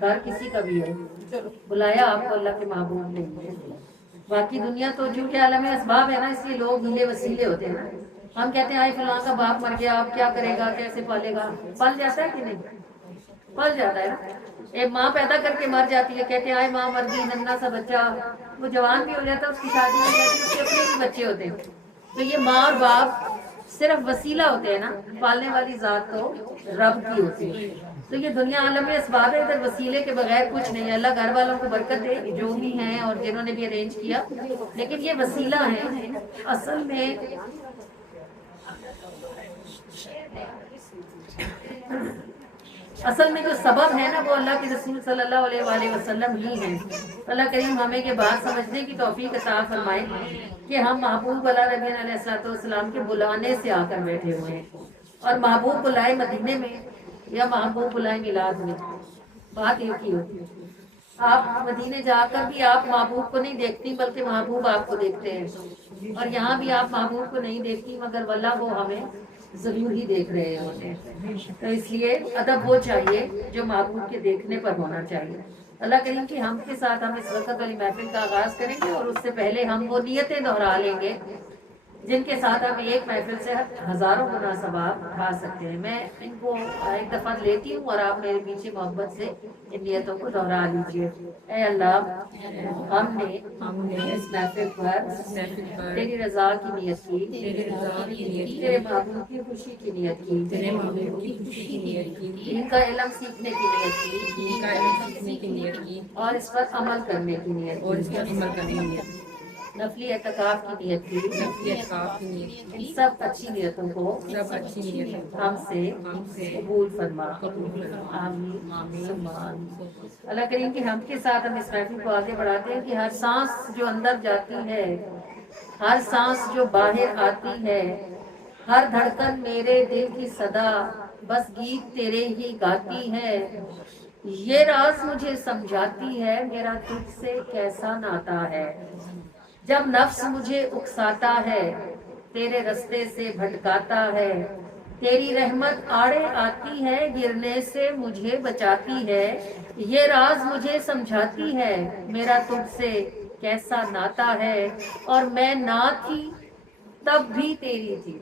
گھر کسی کا بھی ہے، بلایا آپ کو اللہ کے محبوب نے۔ باقی دنیا تو چونکہ عالم اسباب ہے نا، اس لیے لوگ ہیلے وسیلے ہوتے ہیں نا۔ ہم کہتے ہیں آئے فلاں کا باپ مر گیا، اب کیا کرے گا، کیسے پالے گا؟ پل جاتا ہے کہ نہیں؟ پل جاتا ہے نا۔ ایک ماں پیدا کر کے مر جاتی ہے، کہتے ہیں آئے ماں مر گئی، ننھا سا بچہ، وہ جوان بھی ہو جاتا ہے، اس کی شادی ہو جاتی ہے، اس کے اپنے بھی بچے ہوتے ہیں۔ تو یہ ماں اور باپ صرف وسیلہ ہوتے ہیں نا، پالنے والی ذات تو رب کی ہوتی ہے۔ تو یہ دنیا عالم اسباب ہے، ادھر وسیلے کے بغیر کچھ نہیں ہے۔ اللہ گھر والوں کو برکت دے جو بھی ہیں اور جنہوں نے بھی ارینج کیا، لیکن یہ وسیلہ ہے۔ اصل میں جو سبب ہے نا، وہ اللہ کے رسول صلی اللہ علیہ وآلہ وسلم ہی ہیں۔ اللہ کریم ہمیں یہ بات سمجھنے کی توفیق عطا فرمائے کہ ہم محبوب نبی علیہ السلام کے بلانے سے آ کر بیٹھے ہوئے ہیں، اور محبوب بلائے مدینے میں یا محبوب بلائے میلاد میں، بات ایک ہی ہوتی ہے۔ آپ مدینے جا کر بھی آپ محبوب کو نہیں دیکھتی، بلکہ محبوب آپ کو دیکھتے ہیں، اور یہاں بھی آپ محبوب کو نہیں دیکھتی، مگر واللہ وہ ہمیں ضرور ہی دیکھ رہے ہوتے ہیں۔ تو اس لیے ادب وہ چاہیے جو محبوب کے دیکھنے پر ہونا چاہیے۔ اللہ کریم کہ ہم کے ساتھ ہم اس وقت والی محفل کا آغاز کریں گے، اور اس سے پہلے ہم وہ نیتیں دہرا لیں گے جن کے ساتھ ہم ایک محفل سے ہزاروں گنا ثواب اٹھا سکتے ہیں۔ میں ان کو ایک دفعہ لیتی ہوں اور آپ میرے پیچھے محبت سے ان نیتوں کو دہرا لیجیے۔ اے اللہ، ہم نے اس محفل پر تیری رضا کی نیت کی، تیرے محبوب کی خوشی کی نیت کی، ان کا علم سیکھنے کی نیت کی، اور اس پر عمل کرنے کی نیت کی، نفلی اعتکاف کی نیت کی۔ ان سب اچھی نیتوں کو ہم سے قبول فرما، آمین ثم آمین۔ اللہ کریم کہ ہم کے ساتھ ہم اس محفل کو آگے بڑھاتے ہیں کہ ہر سانس جو اندر جاتی ہے، ہر سانس جو باہر آتی ہے، ہر دھڑکن میرے دل کی صدا، بس گیت تیرے ہی گاتی ہے۔ یہ راز مجھے سمجھاتی ہے، میرا تجھ سے کیسا ناتا ہے۔ جب نفس مجھے اکساتا ہے، تیرے رستے سے بھٹکاتا ہے، تیری رحمت آڑے آتی ہے، گرنے سے مجھے بچاتی ہے۔ یہ راز مجھے سمجھاتی ہے، میرا تجھ سے کیسا ناتا ہے، اور میں نہ تھی تب بھی تیری تھی،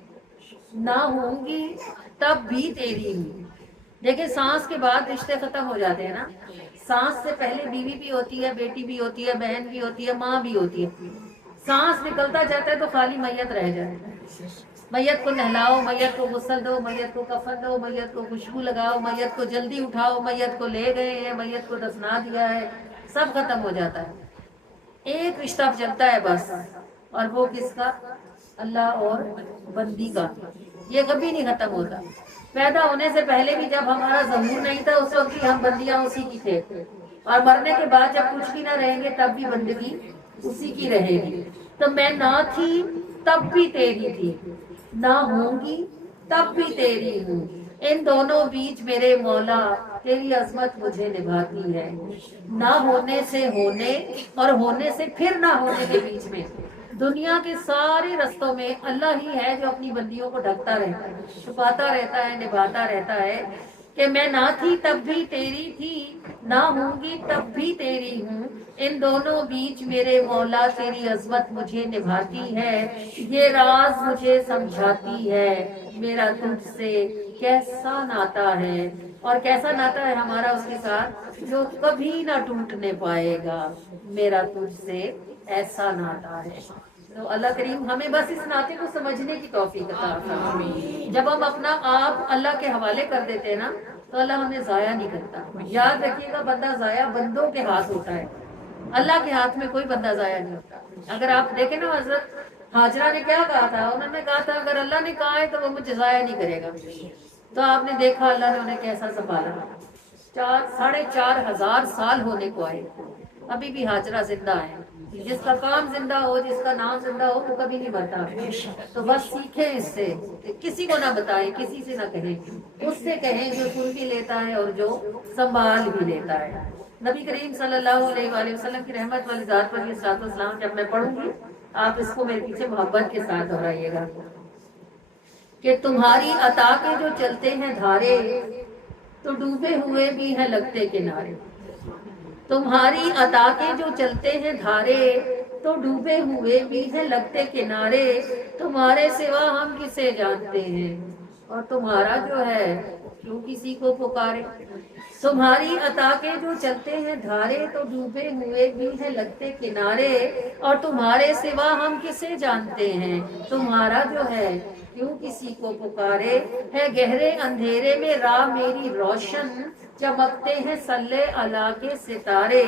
نہ ہوں گی تب بھی تیری ہوں۔ دیکھیں سانس کے بعد رشتے ختم ہو جاتے ہیں نا۔ سانس سے پہلے بیوی بھی ہوتی ہے، بیٹی بھی ہوتی ہے، بہن بھی ہوتی ہے، ماں بھی ہوتی ہے۔ سانس نکلتا جاتا ہے تو خالی میت رہ جاتی ہے۔ میت کو نہلاؤ، میت کو غسل دو، میت کو کفن دو، میت کو خوشبو لگاؤ، میت کو جلدی اٹھاؤ، میت کو لے گئے ہیں، میت کو دفنا دیا ہے، سب ختم ہو جاتا ہے۔ ایک رشتہ چلتا ہے بس، اور وہ کس کا؟ اللہ اور بندی کا۔ یہ کبھی نہیں ختم ہوتا۔ پیدا ہونے سے پہلے بھی جب ہمارا ظہور نہیں تھا، اس وقت بھی ہم بندیاں اسی کی تھے، اور مرنے کے بعد جب کچھ بھی نہ رہیں گے تب بھی بندگی اسی کی رہے گی۔ تو میں نہ تھی تب بھی تیری تھی، نہ ہوں گی تب بھی تیری ہوں۔ ان دونوں بیچ میرے مولا، تیری عظمت مجھے نبھاتی ہے۔ نہ ہونے سے ہونے اور ہونے سے پھر نہ ہونے کے بیچ میں دنیا کے سارے رستوں میں اللہ ہی ہے جو اپنی بندیوں کو ڈھکتا رہتا ہے، چھپاتا رہتا ہے، نبھاتا رہتا ہے، کہ میں نہ تھی تب بھی تیری تھی، نہ ہوں گی تب بھی تیری ہوں۔ ان دونوں بیچ میرے مولا، تیری عظمت مجھے نبھاتی ہے۔ یہ راز مجھے سمجھاتی ہے، میرا تجھ سے کیسا ناتا ہے، اور کیسا ناتا ہے ہمارا اس کے ساتھ جو کبھی نہ ٹوٹنے پائے گا۔ میرا تجھ سے ایسا ناتا ہے۔ تو اللہ کریم ہمیں بس اس ناطے کو سمجھنے کی توفیق عطا فرمائے۔ جب ہم اپنا آپ اللہ کے حوالے کر دیتے ہیں نا، تو اللہ ہمیں ضائع نہیں کرتا۔ یاد رکھیے گا، بندہ ضائع بندوں کے ہاتھ ہوتا ہے، اللہ کے ہاتھ میں کوئی بندہ ضائع نہیں ہوتا۔ اگر آپ دیکھیں نا، حضرت ہاجرہ نے کیا کہا تھا؟ انہوں نے کہا تھا اگر اللہ نے کہا ہے تو وہ مجھے ضائع نہیں کرے گا۔ تو آپ نے دیکھا اللہ نے انہیں کیسا سنبھالا۔ 4,500 سال ہونے کو آئے، ابھی بھی ہاجرہ زندہ ہے۔ جس کا کام زندہ ہو، جس کا نام زندہ ہو، وہ کبھی نہیں مرتا۔ تو بس سیکھیں اس سے، کسی کو نہ بتائیں، کسی سے نہ کہیں، اس سے کہیں جو سن بھی لیتا ہے اور جو سنبھال بھی لیتا ہے۔ نبی کریم صلی اللہ علیہ وآلہ وسلم کی رحمت والی ذات پر یہ صلاۃ والسلام جب میں پڑھوں گی، آپ اس کو میرے پیچھے محبت کے ساتھ دہرائیے گا کہ تمہاری عطا کے جو چلتے ہیں دھارے، تو ڈوبے ہوئے بھی ہیں لگتے کنارے۔ تمہاری عطا کے جو چلتے ہیں دھارے تو ڈوبے ہوئے بھی ہیں لگتے کنارے، تمہارے سوا ہم کسے جانتے ہیں اور تمہارا جو ہے کیوں کسی کو پکارے۔ تمہاری عطا کے جو چلتے ہیں دھارے تو ڈوبے ہوئے بھی ہیں لگتے کنارے، اور تمہارے سوا ہم کسے جانتے ہیں، تمہارا جو ہے کیوں کسی کو پکارے۔ ہے گہرے اندھیرے میں راہ میری روشن، چمکتے ہیں صلی اللہ کے ستارے،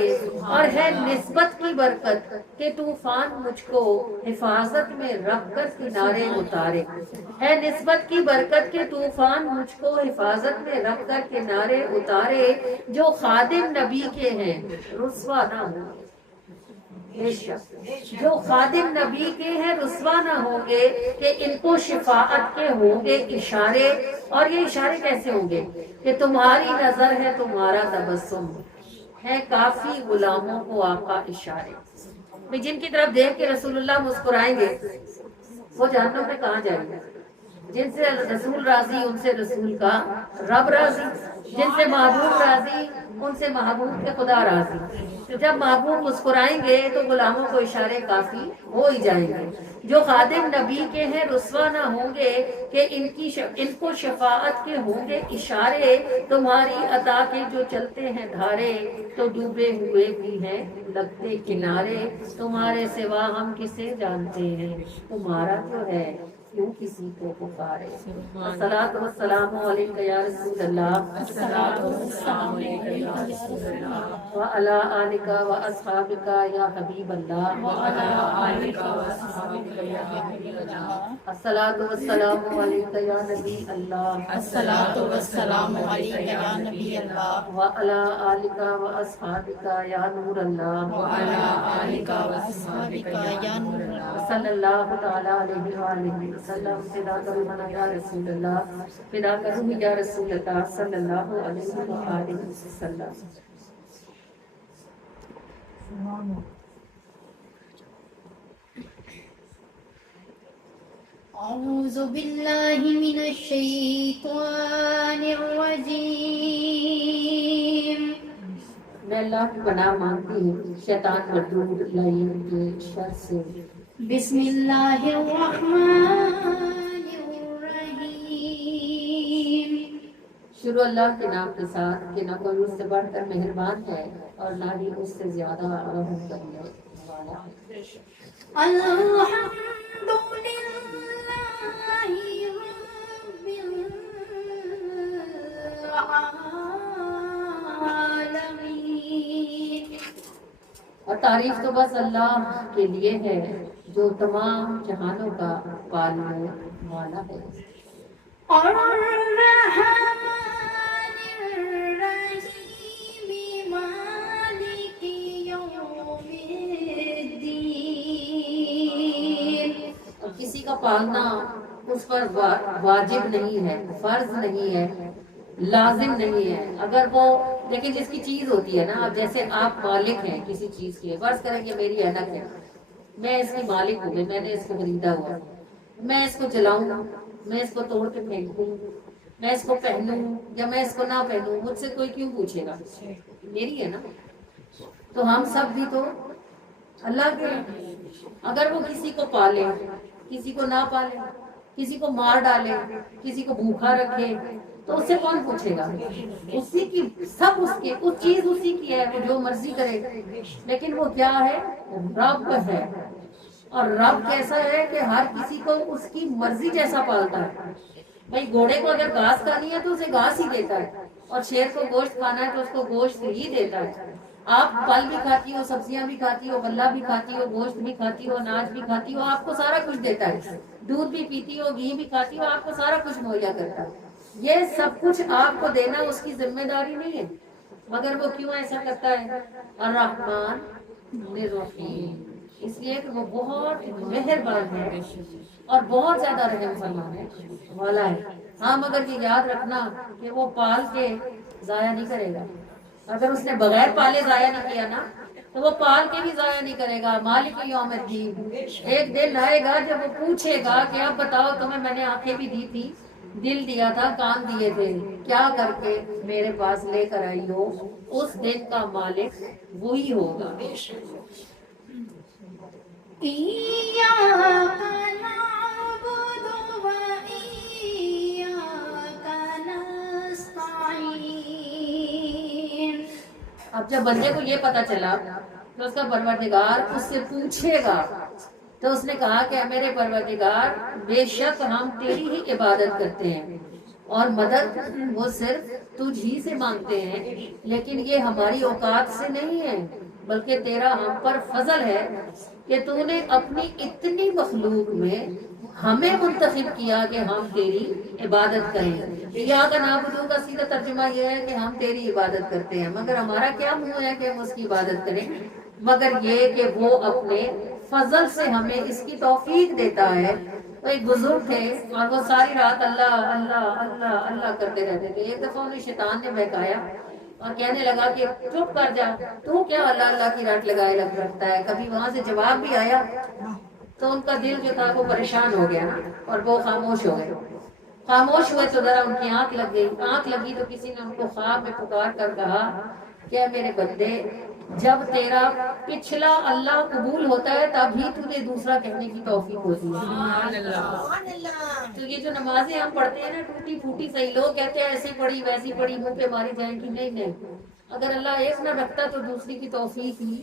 اور ہے نسبت کی برکت کہ طوفان مجھ کو حفاظت میں رکھ کر کنارے اتارے۔ ہے نسبت کی برکت کہ طوفان مجھ کو حفاظت میں رکھ کر کنارے اتارے، جو خادم نبی کے ہیں رسوا نہ ہو۔ بے شک جو خادم نبی کے ہیں رسوا نہ ہوں گے کہ ان کو شفاعت کے ہوں گے اشارے۔ اور یہ اشارے کیسے ہوں گے کہ تمہاری نظر ہے تمہارا تبسم ہے کافی غلاموں کو آقا اشارے۔ جن کی طرف دیکھ کے رسول اللہ مسکرائیں گے وہ جہنم میں کہاں جائیں گے؟ جن سے رسول راضی ان سے رسول کا رب راضی، جن سے محبوب راضی ان سے محبوب کے خدا راضی۔ تو جب محبوب مسکرائیں گے تو غلاموں کو اشارے کافی ہو ہی جائیں گے۔ جو خادم نبی کے ہیں رسوا نہ ہوں گے کہ ان کو شفاعت کے ہوں گے اشارے، تمہاری عطا کے جو چلتے ہیں دھارے تو ڈوبے ہوئے بھی ہیں لگتے کنارے، تمہارے سوا ہم کسے جانتے ہیں، تمہارا جو ہے کیوں کسی کو پکارے۔ الصلاۃ والسلام علیک یا رسول اللہ، وعلی آلک واصحابک یا حبیب اللہ، الصلاۃ والسلام علیک یا نبی اللہ، الصلاۃ والسلام علیک یا نبی اللہ، وعلی آلک واصحابک یا نور اللہ، وعلی آلک واصحابک یا نور اللہ، صلی اللہ تعالی علیہ وآلہ وسلم۔ فدا کرنا یا رسول اللہ، فدا کروں یا رسول اللہ صلی اللہ علیہ وآلہ وسلم۔ اعوذ باللہ من الشیطان الرجیم۔ میں اللہ کی پناہ مانگتی ہوں شیطان مردود لعین کے شر سے۔ بسم اللہ الرحمن الرحیم۔ شروع اللہ کے نام کے ساتھ کہ نہ کوئی اس سے بڑھ کر مہربان ہے اور نہ ہی اس سے زیادہ رحم کرنے والا ہے۔ الحمد للہ رب العالمین۔ اور تعریف تو بس اللہ کے لیے ہے جو تمام جہانوں کا پالنے والا ہے۔ الرحمن الرحیم مالک یوم الدین۔ اور کسی کا پالنا اس پر واجب نہیں ہے، فرض نہیں ہے، لازم نہیں ہے۔ اگر وہ لیکن جس کی چیز ہوتی ہے نا، اب جیسے آپ مالک ہیں کسی چیز کے، فرض کریں کہ میری اینک ہے، میں اس کی مالک ہوں، میں نے اس کو خریدا ہوا، میں اس کو چلاؤں، میں اس کو توڑ کے پھینک دوں، میں اس کو پہنوں یا میں اس کو نہ پہنوں، مجھ سے کوئی کیوں پوچھے گا؟ میری ہے نا۔ تو ہم سب بھی تو اللہ کے ہیں۔ اگر وہ کسی کو پالے، کسی کو نہ پالے، کسی کو مار ڈالے، کسی کو بھوکا رکھے، تو اس سے کون پوچھے گا؟ اسی کی سب اس کے، اس چیز اسی کی ہے، وہ جو مرضی کرے۔ لیکن وہ کیا ہے؟ رب ہے۔ اور رب کیسا ہے کہ ہر کسی کو اس کی مرضی جیسا پالتا ہے۔ بھائی گھوڑے کو اگر گھاس کھانی ہے تو اسے گھاس ہی دیتا ہے، اور شیر کو گوشت کھانا ہے تو اس کو گوشت ہی دیتا ہے۔ آپ پھل بھی کھاتی ہو، سبزیاں بھی کھاتی ہو، غلہ بھی کھاتی ہو، گوشت بھی کھاتی ہو، اناج بھی کھاتی ہو، آپ کو سارا کچھ دیتا ہے۔ دودھ بھی پیتی ہو، گھی بھی کھاتی ہو، آپ کو سارا کچھ مہیا کرتا ہے۔ یہ سب کچھ آپ کو دینا اس کی ذمہ داری نہیں ہے، مگر وہ کیوں ایسا کرتا ہے؟ الرحمن الرحیم، اس لیے کہ وہ بہت مہربان ہے اور بہت زیادہ رحم فرمانے والا ہے۔ ہاں مگر یہ یاد رکھنا کہ وہ پال کے ضائع نہیں کرے گا۔ اگر اس نے بغیر پالے ضائع نہیں کیا نا تو وہ پال کے بھی ضائع نہیں کرے گا۔ مالک یوم الدین، ایک دن آئے گا جب وہ پوچھے گا کہ اب بتاؤ تمہیں میں نے آنکھیں بھی دی تھی، دل دیا تھا، کان دیے تھے، کیا کر کے میرے پاس لے کر آئی ہو، اس دن کا مالک وہی ہوگا۔ إياك نعبد وإياك نستعين۔ اب جب بندے کو یہ پتا چلا کہ اس کا پروردگار اس سے پوچھے گا، تو اس نے کہا کہ اے میرے پروردگار، بے شک ہم تیری ہی عبادت کرتے ہیں اور مدد وہ صرف تجھ ہی سے مانگتے ہیں، لیکن یہ ہماری اوقات سے نہیں ہے، بلکہ تیرا ہم پر فضل ہے کہ تو نے اپنی اتنی مخلوق میں ہمیں منتخب کیا کہ ہم تیری عبادت کریں۔ یا کا نعبدو کا سیدھا ترجمہ یہ ہے کہ ہم تیری عبادت کرتے ہیں، مگر ہمارا کیا منہ ہے کہ ہم اس کی عبادت کریں، مگر یہ کہ وہ اپنے فضل سے ہمیں اس کی توفیق دیتا ہے۔ وہ ایک بزرگ تھے اور وہ ساری رات اللہ اللہ اللہ اللہ کرتے رہتے تھے۔ ایک دفعہ انہیں شیطان نے بہکایا اور کہنے لگا کہ چپ کر جا، تو کیا اللہ اللہ کی رٹ لگائے رکھتا ہے۔ کبھی وہاں سے جواب بھی آیا تو ان کا دل جو تھا وہ پریشان ہو گیا اور وہ خاموش ہو گئے۔ خاموش ہوئے تو ذرا ان کی آنکھ لگ گئی، آنکھ لگی تو کسی نے ان کو خواب میں پکار کر کہا کہ میرے بندے، جب تیرا پچھلا اللہ قبول ہوتا ہے تبھی تجھے دوسرا کہنے کی توفیق ہوتی ہے۔ تو یہ جو نمازیں ہم پڑھتے ہیں نا ٹوٹی پھوٹی، صحیح لوگ کہتے ہیں ایسی پڑھی ویسی پڑھی، منہ پہ ماری جائیں گی، نہیں نہیں، اگر اللہ ایک نہ رکھتا تو دوسری کی توفیق ہی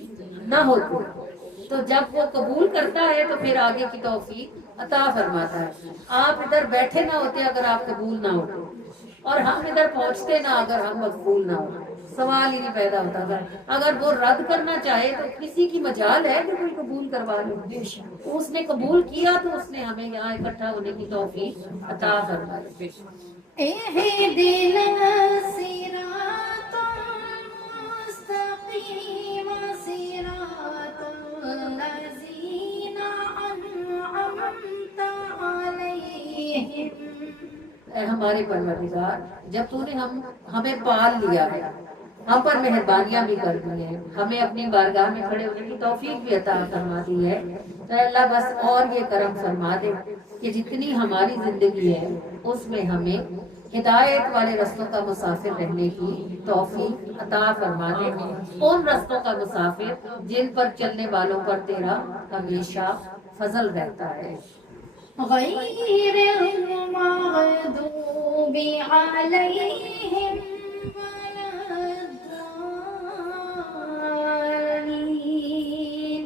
نہ ہوتی۔ تو جب وہ قبول کرتا ہے تو پھر آگے کی توفیق عطا فرماتا ہے۔ آپ ادھر بیٹھے نہ ہوتے اگر آپ قبول نہ ہوتے، اور ہم ادھر پہنچتے نہ اگر ہم مقبول نہ ہوتے، سوال ہی نہیں پیدا ہوتا تھا۔ اگر وہ رد کرنا چاہے تو کسی کی مجال ہے کہ کوئی قبول کروا لے، اس نے قبول کیا تو اس نے ہمیں یہاں اکٹھا ہونے کی توفیق عطا فرمائی۔ اهدنا الصراط المستقيم صراط الذين أنعمت عليهم۔ اے ہمارے پروردگار، جب تو نے ہمیں پال لیا ہے، ہم پر مہربانیاں بھی کر دی ہیں، ہمیں اپنی بارگاہ میں کھڑے ہونے کی توفیق بھی عطا فرما دی ہے، تو اے اللہ بس اور یہ کرم فرما دے کہ جتنی ہماری زندگی ہے اس میں ہمیں ہدایت والے رستوں کا مسافر رہنے کی توفیق عطا فرما دے، ان رستوں کا مسافر جن پر چلنے والوں پر تیرا ہمیشہ فضل رہتا ہے۔ غير المغضوب عليهم ولا الضالين۔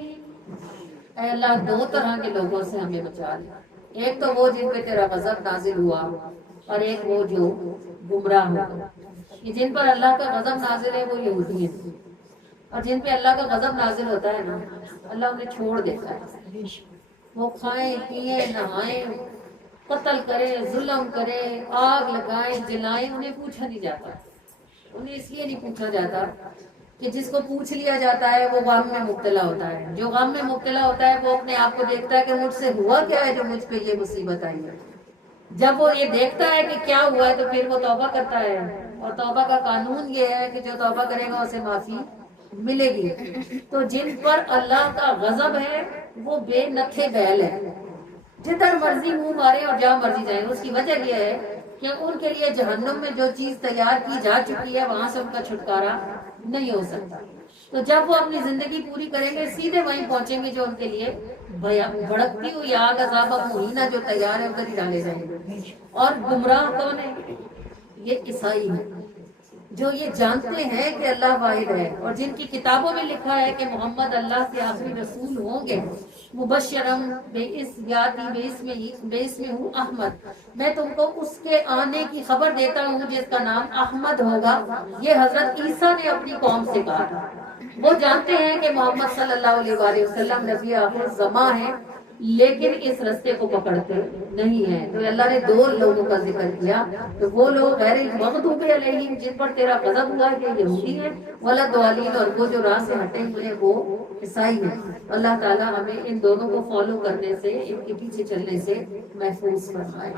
اے اللہ دو طرح کے لوگوں سے ہمیں بچا لے، ایک تو وہ جن پہ تیرا غضب نازل ہوا، اور ایک وہ جو گمراہ ہو۔ یہ جن پر اللہ کا غضب نازل ہے وہ یہودی ہیں، اور جن پہ اللہ کا غضب نازل ہوتا ہے نا اللہ انہیں چھوڑ دیتا ہے، وہ کھائیں پیئیں نہائیں، قتل کریں ظلم کریں آگ لگائیں جلائیں، انہیں پوچھا نہیں جاتا۔ انہیں اس لیے نہیں پوچھا جاتا کہ جس کو پوچھ لیا جاتا ہے وہ غم میں مبتلا ہوتا ہے، جو غم میں مبتلا ہوتا ہے وہ اپنے آپ کو دیکھتا ہے کہ مجھ سے ہوا کیا ہے جو مجھ پہ یہ مصیبت آئی ہے۔ جب وہ یہ دیکھتا ہے کہ کیا ہوا ہے تو پھر وہ توبہ کرتا ہے، اور توبہ کا قانون یہ ہے کہ جو توبہ کرے گا اسے معافی ملے گی۔ تو جن پر اللہ کا غضب ہے وہ بے نتھے بیل ہے، جدھر مرضی منہ مارے اور جہاں مرضی جائیں۔ اس کی وجہ یہ ہے کہ ان کے لیے جہنم میں جو چیز تیار کی جا چکی ہے وہاں سے ان کا چھٹکارا نہیں ہو سکتا۔ تو جب وہ اپنی زندگی پوری کریں گے سیدھے وہیں پہنچیں گے جو ان کے لیے بھڑکتی ہوئی آگ عذاب مہینہ جو تیار ہے ادھر ہی ڈالے جائیں گے۔ اور گمراہ کون ہے؟ یہ عیسائی ہیں جو یہ جانتے ہیں کہ اللہ واحد ہے، اور جن کی کتابوں میں لکھا ہے کہ محمد اللہ کے آخری رسول ہوں گے۔ مبشرم بے اسم ہوں احمد، میں تم کو اس کے آنے کی خبر دیتا ہوں جس کا نام احمد ہوگا۔ یہ حضرت عیسیٰ نے اپنی قوم سے کہا تھا۔ وہ جانتے ہیں کہ محمد صلی اللہ علیہ وآلہ وسلم نبی آخر زماں ہیں، لیکن اس رستے کو پکڑتے نہیں ہیں۔ تو اللہ نے دو لوگوں کا ذکر کیا، تو وہ لوگ غیر المغضوب علیہم جن پر تیرا غضب ہوا ہے کہ یہودی ہیں، ولا الضالین اور وہ جو راہ سے ہٹے ہوئے وہ عیسائی ہیں۔ اللہ تعالیٰ ہمیں ان دونوں کو فالو کرنے سے، ان کے پیچھے چلنے سے محفوظ فرمائے۔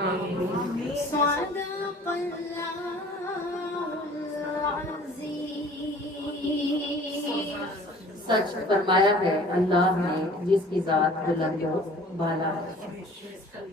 صدق اللہ العظیم۔ سچ فرمایا ہے اللہ نے جس کی ذات بلند و بالا ہے۔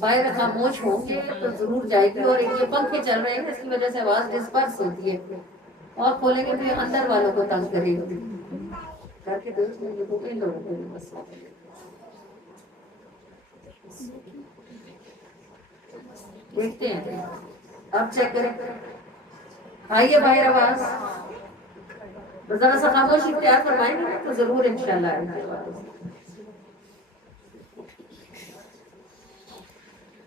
باہر خاموش ہوں گے تو ضرور جائے گی. اور یہ پنکھے چل رہے ہیں اس کی وجہ سے آواز ڈسپرس ہوتی ہے, اور کھولیں گے تو اندر والوں کو تنگ کرے گی. گھر کے دوست مجھے کو کئی لوگ ہیں بس دیکھتے ہیں. آپ چیک کریں, آئیے باہر آواز. ذرا سا خاموشی اختیار فرمائیں گے تو ضرور انشاءاللہ آئیں گے.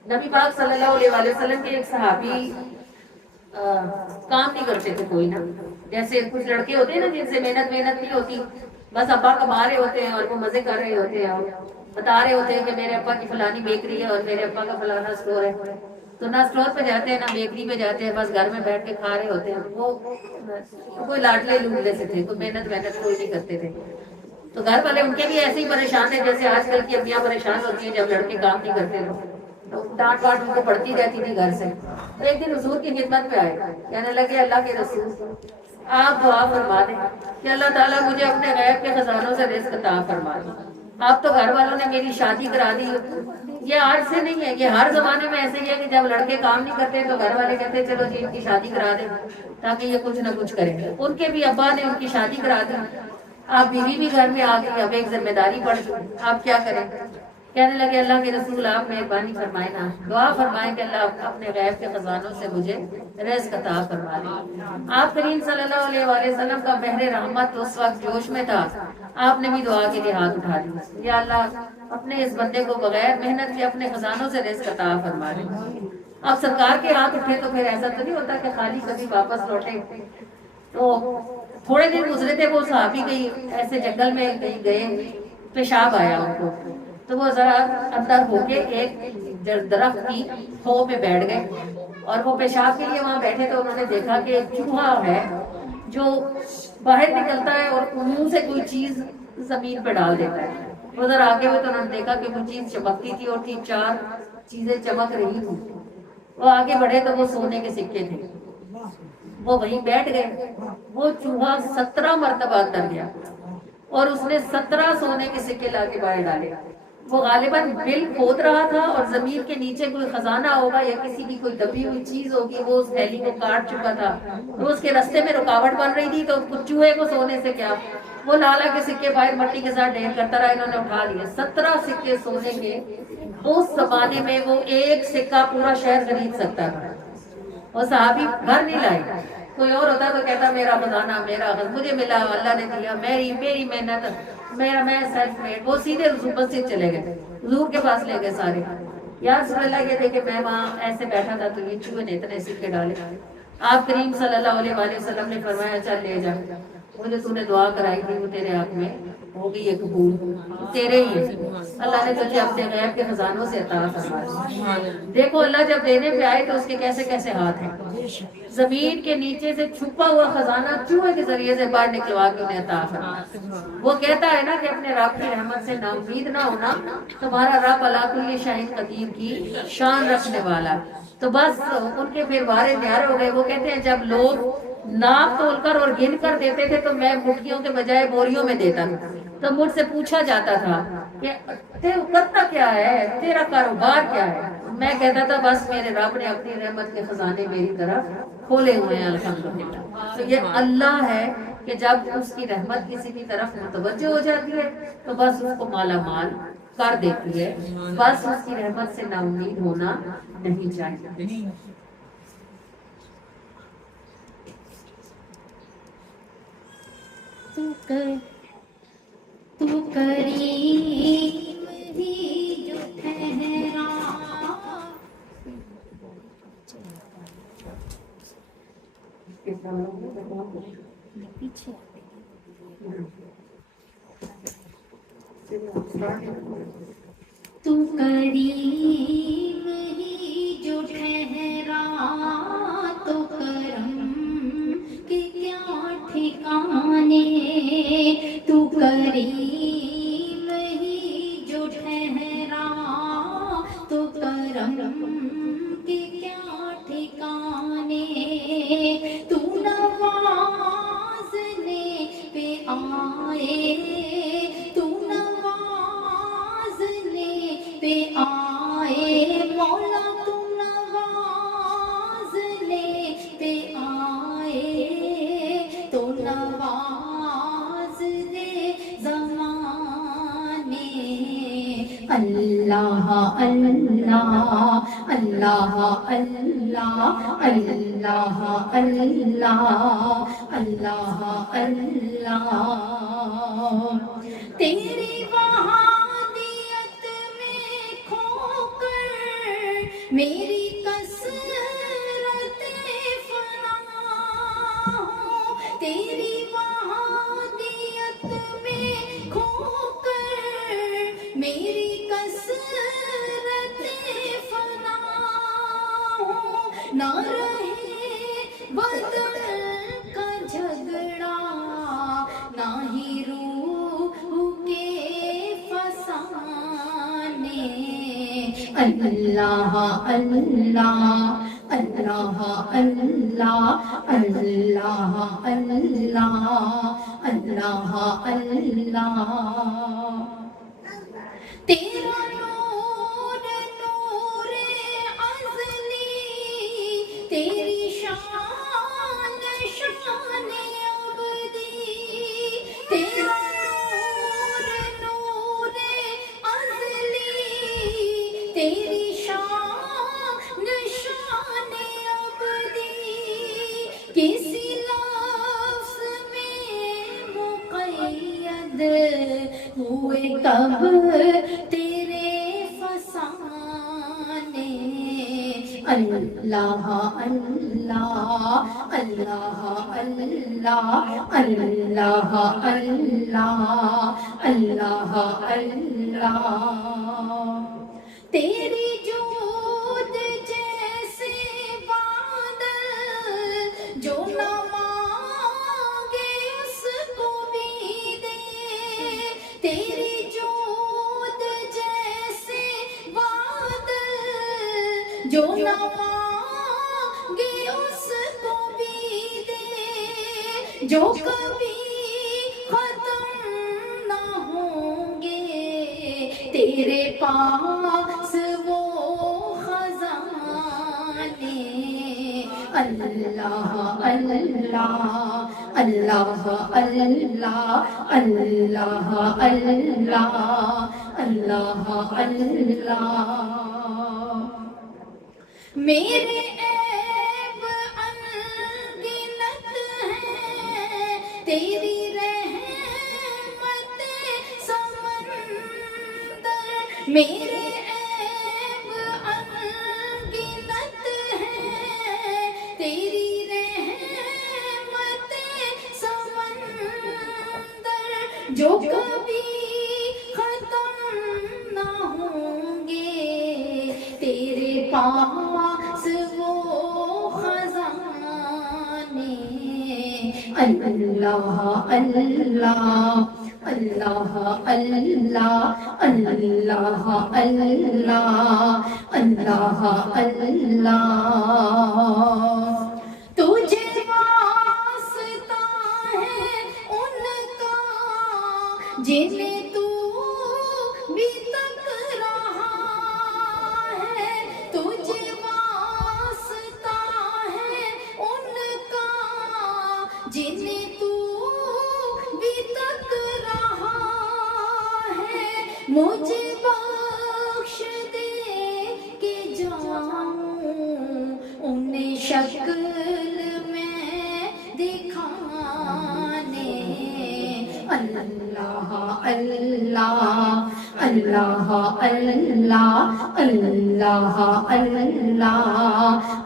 نبی پاک صلی اللہ علیہ وآلہ وسلم کے ایک صحابی کام نہیں کرتے تھے کوئی نا. جیسے کچھ لڑکے ہوتے ہیں نا جن سے محنت نہیں ہوتی, بس ابا کما رہے ہوتے ہیں اور وہ مزے کر رہے ہوتے ہیں, اور بتا رہے ہوتے ہیں کہ میرے ابا کی فلانی بیکری ہے اور میرے ابا کا فلانا اسٹور ہے. تو نہ اسٹور پہ جاتے ہیں نہ بیکری پہ جاتے ہیں, بس گھر میں بیٹھ کے کھا رہے ہوتے ہیں. وہ کوئی لاڈلے لوڈلے سے تھے, کوئی محنت کوئی نہیں کرتے تھے. تو گھر والے ان کے بھی ایسے ہی پریشان تھے جیسے آج کل کی امیاں پریشان ہوتی ہیں جب لڑکے کام نہیں کرتے. تو ڈانٹ واٹ ان کو پڑتی رہتی تھی گھر سے. تو ایک دن حضور کی خدمت میں آئے, کہنے لگے اللہ کے رسول آپ دعا فرما دیں کہ اللہ تعالیٰ مجھے اپنے غیب کے خزانوں سے رزق عطا فرما دیں. آپ تو گھر والوں نے میری شادی کرا دی. یہ آج سے نہیں ہے, یہ ہر زمانے میں ایسے ہی ہے کہ جب لڑکے کام نہیں کرتے تو گھر والے کہتے چلو جی ان کی شادی کرا دیں تاکہ یہ کچھ نہ کچھ کریں. ان کے بھی ابا نے ان کی شادی کرا دی, آپ بیوی بھی گھر میں آ گئی, اب ایک ذمہ داری پڑ گئی, آپ کیا کریں. کہنے لگے اللہ کے رسول آپ مہربانی فرمائیں نا, دعا فرمائیں کہ اللہ اپنے غیب کے خزانوں سے مجھے رزق عطا فرما دے. آپ کریم صلی اللہ علیہ وآلہ وسلم کا بحر رحمت اس وقت جوش میں تھا, آپ نے بھی دعا کے لیے ہاتھ اٹھا دیا, یا اللہ اپنے اس بندے کو بغیر محنت کے اپنے خزانوں سے رزق عطا فرما دے. اب سرکار کے ہاتھ اٹھے تو پھر ایسا تو نہیں ہوتا کہ خالی کبھی واپس لوٹے. تو تھوڑے دن گزرے تھے, وہ صحابی کہیں ایسے جنگل میں کہیں گئے, پیشاب آیا ان کو, تو وہ ذرا اندر ہو کے ایک درخت کی کھو میں بیٹھ گئے, اور وہ پیشاب کے لیے وہاں بیٹھے تو انہوں نے دیکھا کہ ایک چوہا ہے جو باہر نکلتا ہے اور منہ سے کوئی چیز زمین پہ ڈال دیتا ہے. وہ ذرا آگے ہوئے تو انہوں نے دیکھا کہ وہ چیز چمکتی تھی اور 3-4 چیزیں چمک رہی تھی. وہ آگے بڑھے تو وہ سونے کے سکے تھے. وہ وہیں بیٹھ گئے. وہ چوہا 17 مرتبہ اندر گیا اور اس نے 17 سونے کے سکے لا کے باہر ڈالے. وہ غالباً بل کھود رہا تھا اور زمین کے نیچے کوئی خزانہ ہوگا یا کسی کی کوئی دبی ہوئی چیز ہوگی, وہ اس تھیلی کو کاٹ چکا تھا, وہ اس کے راستے میں رکاوٹ بن رہی تھی. تو چوہے کو سونے سے کیا, وہ لالا کے سکے باہر مٹی کے ساتھ ڈھیر کرتا رہا, انہوں نے اٹھا لیے 17 سکے سونے کے. اس زمانے میں وہ ایک سکہ پورا شہر خرید سکتا تھا. وہ صحابی گھر نہیں لائے, کوئی اور ہوتا تو کہتا میرا خزانہ میرا مجھے ملا, اللہ نے دیا, میری محنت, میں سیلف میڈ. وہ سیدھے حضور مسجد چلے گئے, حضور کے پاس لے گئے سارے. یا رسول اللہ یہ دیکھے میں وہاں ایسے بیٹھا تھا تو یہ چوہے نے اتنے سکے ڈالے. آپ کریم صلی اللہ علیہ وآلہ وسلم نے فرمایا چل لے جا, وہ جو تو نے دعا کرائی تھی وہ تیرے ہاتھ میں ہو گئی ہے قبول, تیرے ہی ہے. اللہ نے تجھے اپنے غیب کے خزانوں سے عطا فرمایا. دیکھو اللہ جب دینے پہ آئے تو اس کے کیسے کیسے ہاتھ ہیں. زمین کے نیچے سے چھپا ہوا خزانہ چوہے کے ذریعے سے باہر نکلوا کے انہیں عطا فرمایا. وہ کہتا ہے نا کہ اپنے رب کی رحمت سے نا امید نہ ہونا, تمہارا رب علی کل شیء قدیر کی شان رکھنے والا. تو بس ان کے پھر وارے نیارے ہو گئے. وہ کہتے ہیں جب لوگ ناپ تول کر اور گن کر دیتے تھے تو میں مٹھیوں کے بجائے بوریوں میں دیتا تھا. تو مجھ سے پوچھا جاتا تھا کہ کرتا کیا ہے, تیرا کاروبار کیا ہے. میں کہتا تھا بس میرے رب نے اپنی رحمت کے خزانے میری طرف کھولے ہوئے ہیں الحمدللہ. تو یہ اللہ ہے کہ جب اس کی رحمت کسی کی طرف متوجہ ہو جاتی ہے تو بس اس کو مالا مال کر دیتی ہے. بس اس کی رحمت سے نا امید ہونا نہیں چاہیے. تو کریم ہی جو ٹھہرا, پیچھے تو کریم ہی جو ٹھہرا, تو کرم کے کیا ٹھکانے. تو کریم ہی جو ٹھہرا, تو کرم کے کیا ٹھکانے. تو نوازنے پہ آئے, تو نوازنے اللہ اللہ اللہ اللہ اللہ اللہ اللہ اللہ تیری وحدانیت میں کھو کر میری کثرت فنا ہو، تیری وحدانیت میں کھو کر میری کثرت فنا ہو، نہ رہے بدل کا جھگڑا نہ ہی روح کے فسانے، اللہ اللہ اللہ اللہ اللہ اللہ اللہ اللہ تیرا نور نور ازلی، تیری شان شان ابدی، تیرا نور نور ازلی، تیری شان شان ابدی، کسی لفظ میں مقید ہوئے کب تیرے فسانے، اللہ اللہ اللہ اللہ اللہ اللہ اللہ اللہ تیری جود جیسے بادل جو نہ مانگے اس کو بھی دے، تیری جود جیسے بادل جو نہ مانگے اس کو بھی دے، جو کبھی ختم نہ ہوں گے تیرے پاس وہ خزانے، اللہ اللہ اللہ اللہ اللہ اللہ اللہ اللہ میرے عیب انگنت ہیں، تیری رحمت سمندر، میرے عیب انگنت ہیں، تیری رحمت سمندر، جو کبھی ختم نہ ہوں گے تیرے پاس وہ خزانے، اللہ اللہ اللہ اللہ اللہ اللہ اللہ اللہ تجھے واسطہ ہے ان کا جنہیں تو بھی تک رہا ہے، تجھے واسطہ ہے ان کا جنہیں تو بھی تک رہا ہے، مجھے بخش دے کہ جاؤں انہیں شکل میں دکھانے، اللہ اللہ اللہ اللہ اللہ اللہ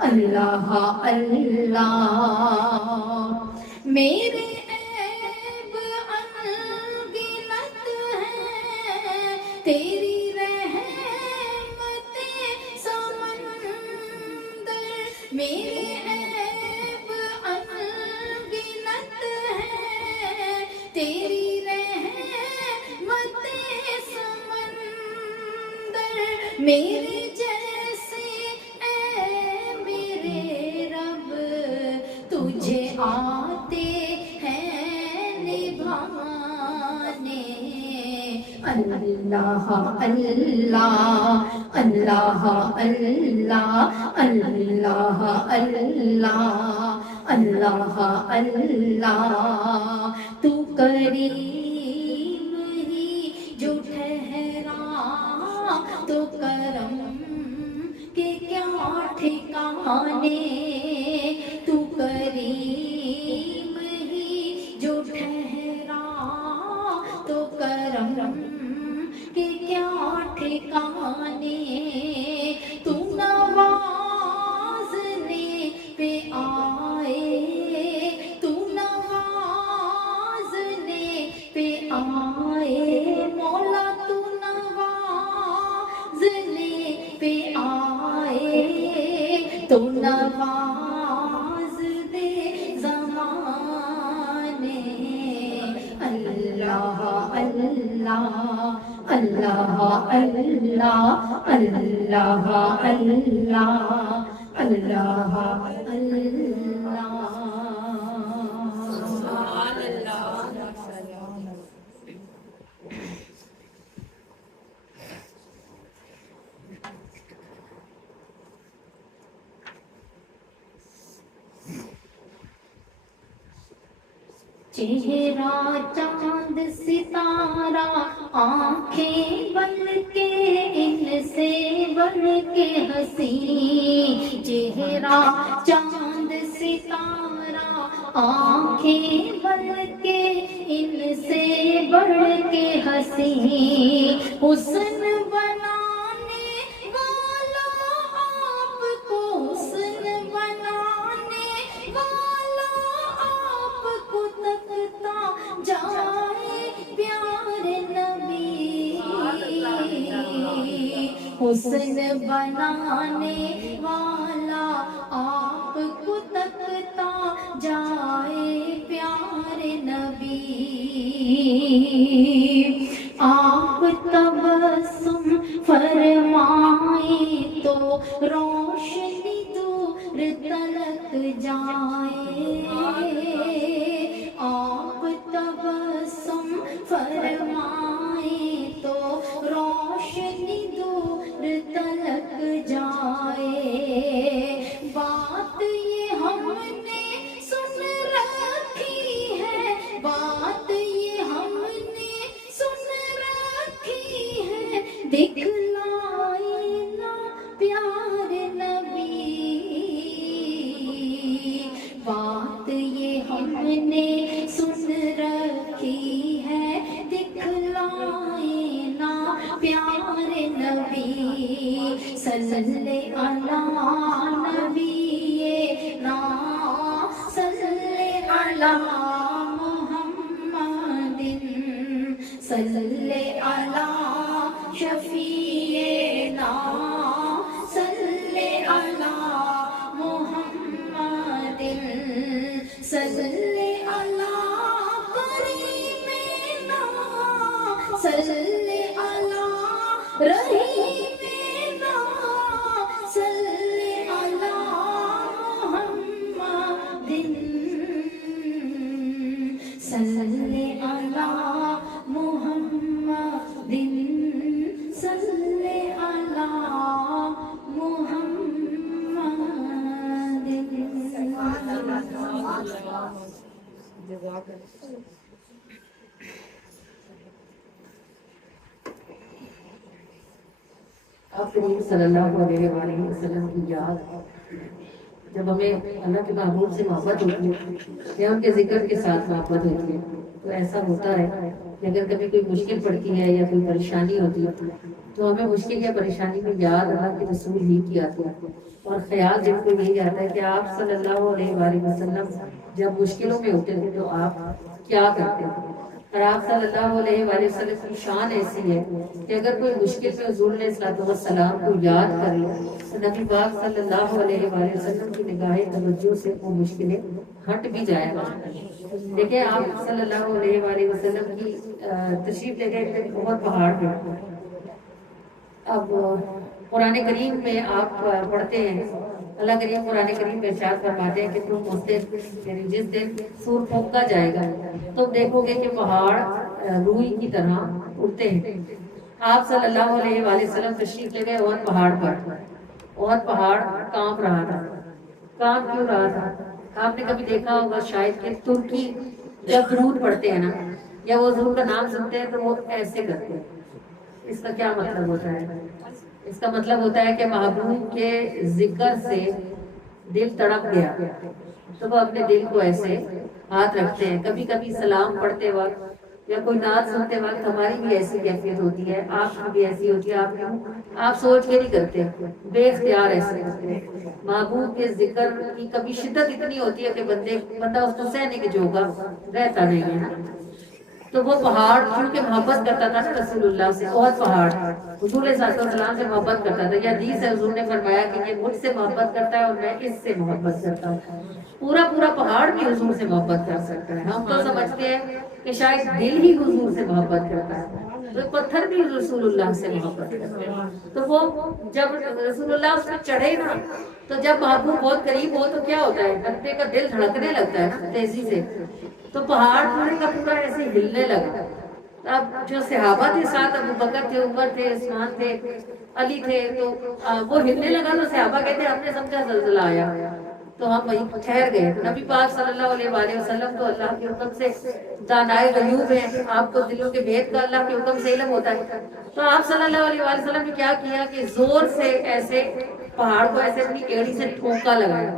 اللہ اللہ میرے عیب انگنت ہیں، تیری رحمت سمندر، میرے عیب انگنت ہیں، تیری رحمت سمندر، میرے جیسے اے میرے رب تجھے آتے ہیں نبھانے، اللہ اللہ اللہ اللہ اللہ اللہ اللہ اللہ تو کریم ہی جو ٹھہرا تو کرم کے کیا ٹھکانے، تو کریم ہی جو ٹھہرا تو کرم کے کیا ٹھکانے، تو نوازنے پہ آئے، تو نوازنے پہ آئے، مولا تو نوازنے پہ آئے، تو نواز دے زمانے، اللہ اللہ اللہ اللہ اللہ اللہ اللہ چہرہ چاند ستارہ آنکھیں بن کے ان سے بن کے ہنسی، چہرہ چاند ستارہ آنکھیں بن کے ان سے بڑھ کے ہنسی، حسن بنانے والا آپ کو، حسن بنانے والا آپ کو تکتا جائے پیارے نبی، حسن بنانے والا آپ کو تکتا جائے پیارے نبی، آپ تبسم فرمائیں تو روشنی دور تلک جائے، آپ تبسم فرمائیں تو روشنی دور تلک جائے، بات یہ ہم نے سن رکھی ہے، بات یہ ہم نے سن رکھی ہے، دکھلائے نا پیارے نبی، بات یہ ہم نے سن رکھی ہے، دکھلائے نا پیارے نبی، صلی اللہ نبی نا، صلی اللہ محمد، صلی اللہ شفیعنا، صلی اللہ محمد، صلی اللہ کریمنا، صلی اللہ رحیمنا، صلی اللہ محمد، صلی اللہ محمد، صلی اللہ محمد۔ آپ کریم صلی اللہ علیہ وآلہ وسلم کی یاد جب ہمیں اللہ کے محبوب سے محبت ہوتی ہے یا ان کے ذکر کے ساتھ محبت ہوتی ہے تو ایسا ہوتا ہے کہ اگر کبھی کوئی مشکل پڑتی ہے یا کوئی پریشانی ہوتی ہے تو ہمیں مشکل یا پریشانی میں یاد اللہ کے رسول ہی کی آتی ہے، اور خیال جب کو یہی آتا ہے کہ آپ صلی اللہ علیہ وآلہ وسلم جب مشکلوں میں ہوتے تھے تو آپ کیا کرتے تھے، اور آپ صلی اللہ علیہ وآلہ وسلم کی شان ایسی ہے کہ اگر کوئی مشکل میں حضور علیہ السلام کو یاد کر لے تو نبی پاک صلی اللہ علیہ وآلہ وسلم کی نگاہ توجہ سے وہ مشکلیں ہٹ بھی جائے گا۔ دیکھیں آپ صلی اللہ علیہ وآلہ وسلم کی تشریف لے گئے تھے بہت پہاڑ پہ، اب قرآن کریم میں آپ پڑھتے ہیں، اللہ کریم قرآن کریم میں ارشاد فرماتے ہیں کہ تم اس دن یعنی جس دن سور پھونکا جائے گا تم دیکھو گے کہ پہاڑ روئی کی طرح اڑتے ہیں۔ آپ صلی اللہ علیہ وآلہ وسلم تشریف لے گئے اور پہاڑ پر، اور پہاڑ کانپ رہا تھا۔ کانپ کیوں رہا تھا؟ آپ نے کبھی دیکھا ہوگا شاید کہ ترکی جب درود پڑھتے ہیں نا یا وہ حضور کا نام سنتے ہیں تو وہ ایسے کرتے ہیں، اس کا کیا مطلب ہوتا ہے؟ اس کا مطلب ہوتا ہے کہ محبوب کے ذکر سے دل تڑپ گیا تو وہ اپنے دل کو ایسے ہاتھ رکھتے ہیں. کبھی کبھی سلام پڑھتے وقت یا کوئی نعت سنتے وقت ہماری بھی ایسی کیفیت ہوتی ہے, آپ کی بھی ایسی ہوتی ہے. آپ سوچ کے نہیں کرتے, بے اختیار ایسے کرتے ہیں. محبوب کے ذکر کی کبھی شدت اتنی ہوتی ہے کہ بندہ اس کو سہنے کے جوگا رہتا نہیں ہے. تو وہ پہاڑ کیونکہ محبت کرتا تھا نا رسول اللہ سے, بہت پہاڑ حضور صلی اللہ علیہ وسلم سے محبت کرتا تھا. یہ حدیث ہے, حضور نے فرمایا کہ یہ مجھ سے محبت کرتا ہے اور میں اس سے محبت کرتا ہوں. پورا پہاڑ بھی حضور سے محبت کر سکتا ہے. ہم تو سمجھتے ہیں کہ شاید دل ہی حضور سے محبت کرتا ہے, تو پتھر بھی رسول اللہ سے محبت کرتے ہیں. تو وہ جب رسول اللہ اس پہ چڑھے نا, تو جب محبوب بہت قریب ہو تو کیا ہوتا ہے, بندے کا دل دھڑکنے لگتا ہے تیزی سے. تو پہاڑ پورے کا پورا ایسے ہلنے لگا. اب جو صحابہ تھے ساتھ, ابو بکر تھے, عمر تھے, عثمان تھے, علی تھے, تو وہ ہلنے لگا تو صحابہ کہتے ہیں ہم نے سمجھا زلزلہ آیا, تو ہم وہیں ٹھہر گئے. نبی پاک صلی اللہ علیہ وآلہ وسلم تو اللہ کے حکم سے دانائے غیوب ہیں, آپ کو دلوں کے بھید کا اللہ کے حکم سے علم ہوتا ہے. تو آپ صلی اللہ علیہ وآلہ وسلم نے کیا کیا کہ زور سے ایسے پہاڑ کو ایسے اپنی ایڑی سے ٹھونکا لگایا.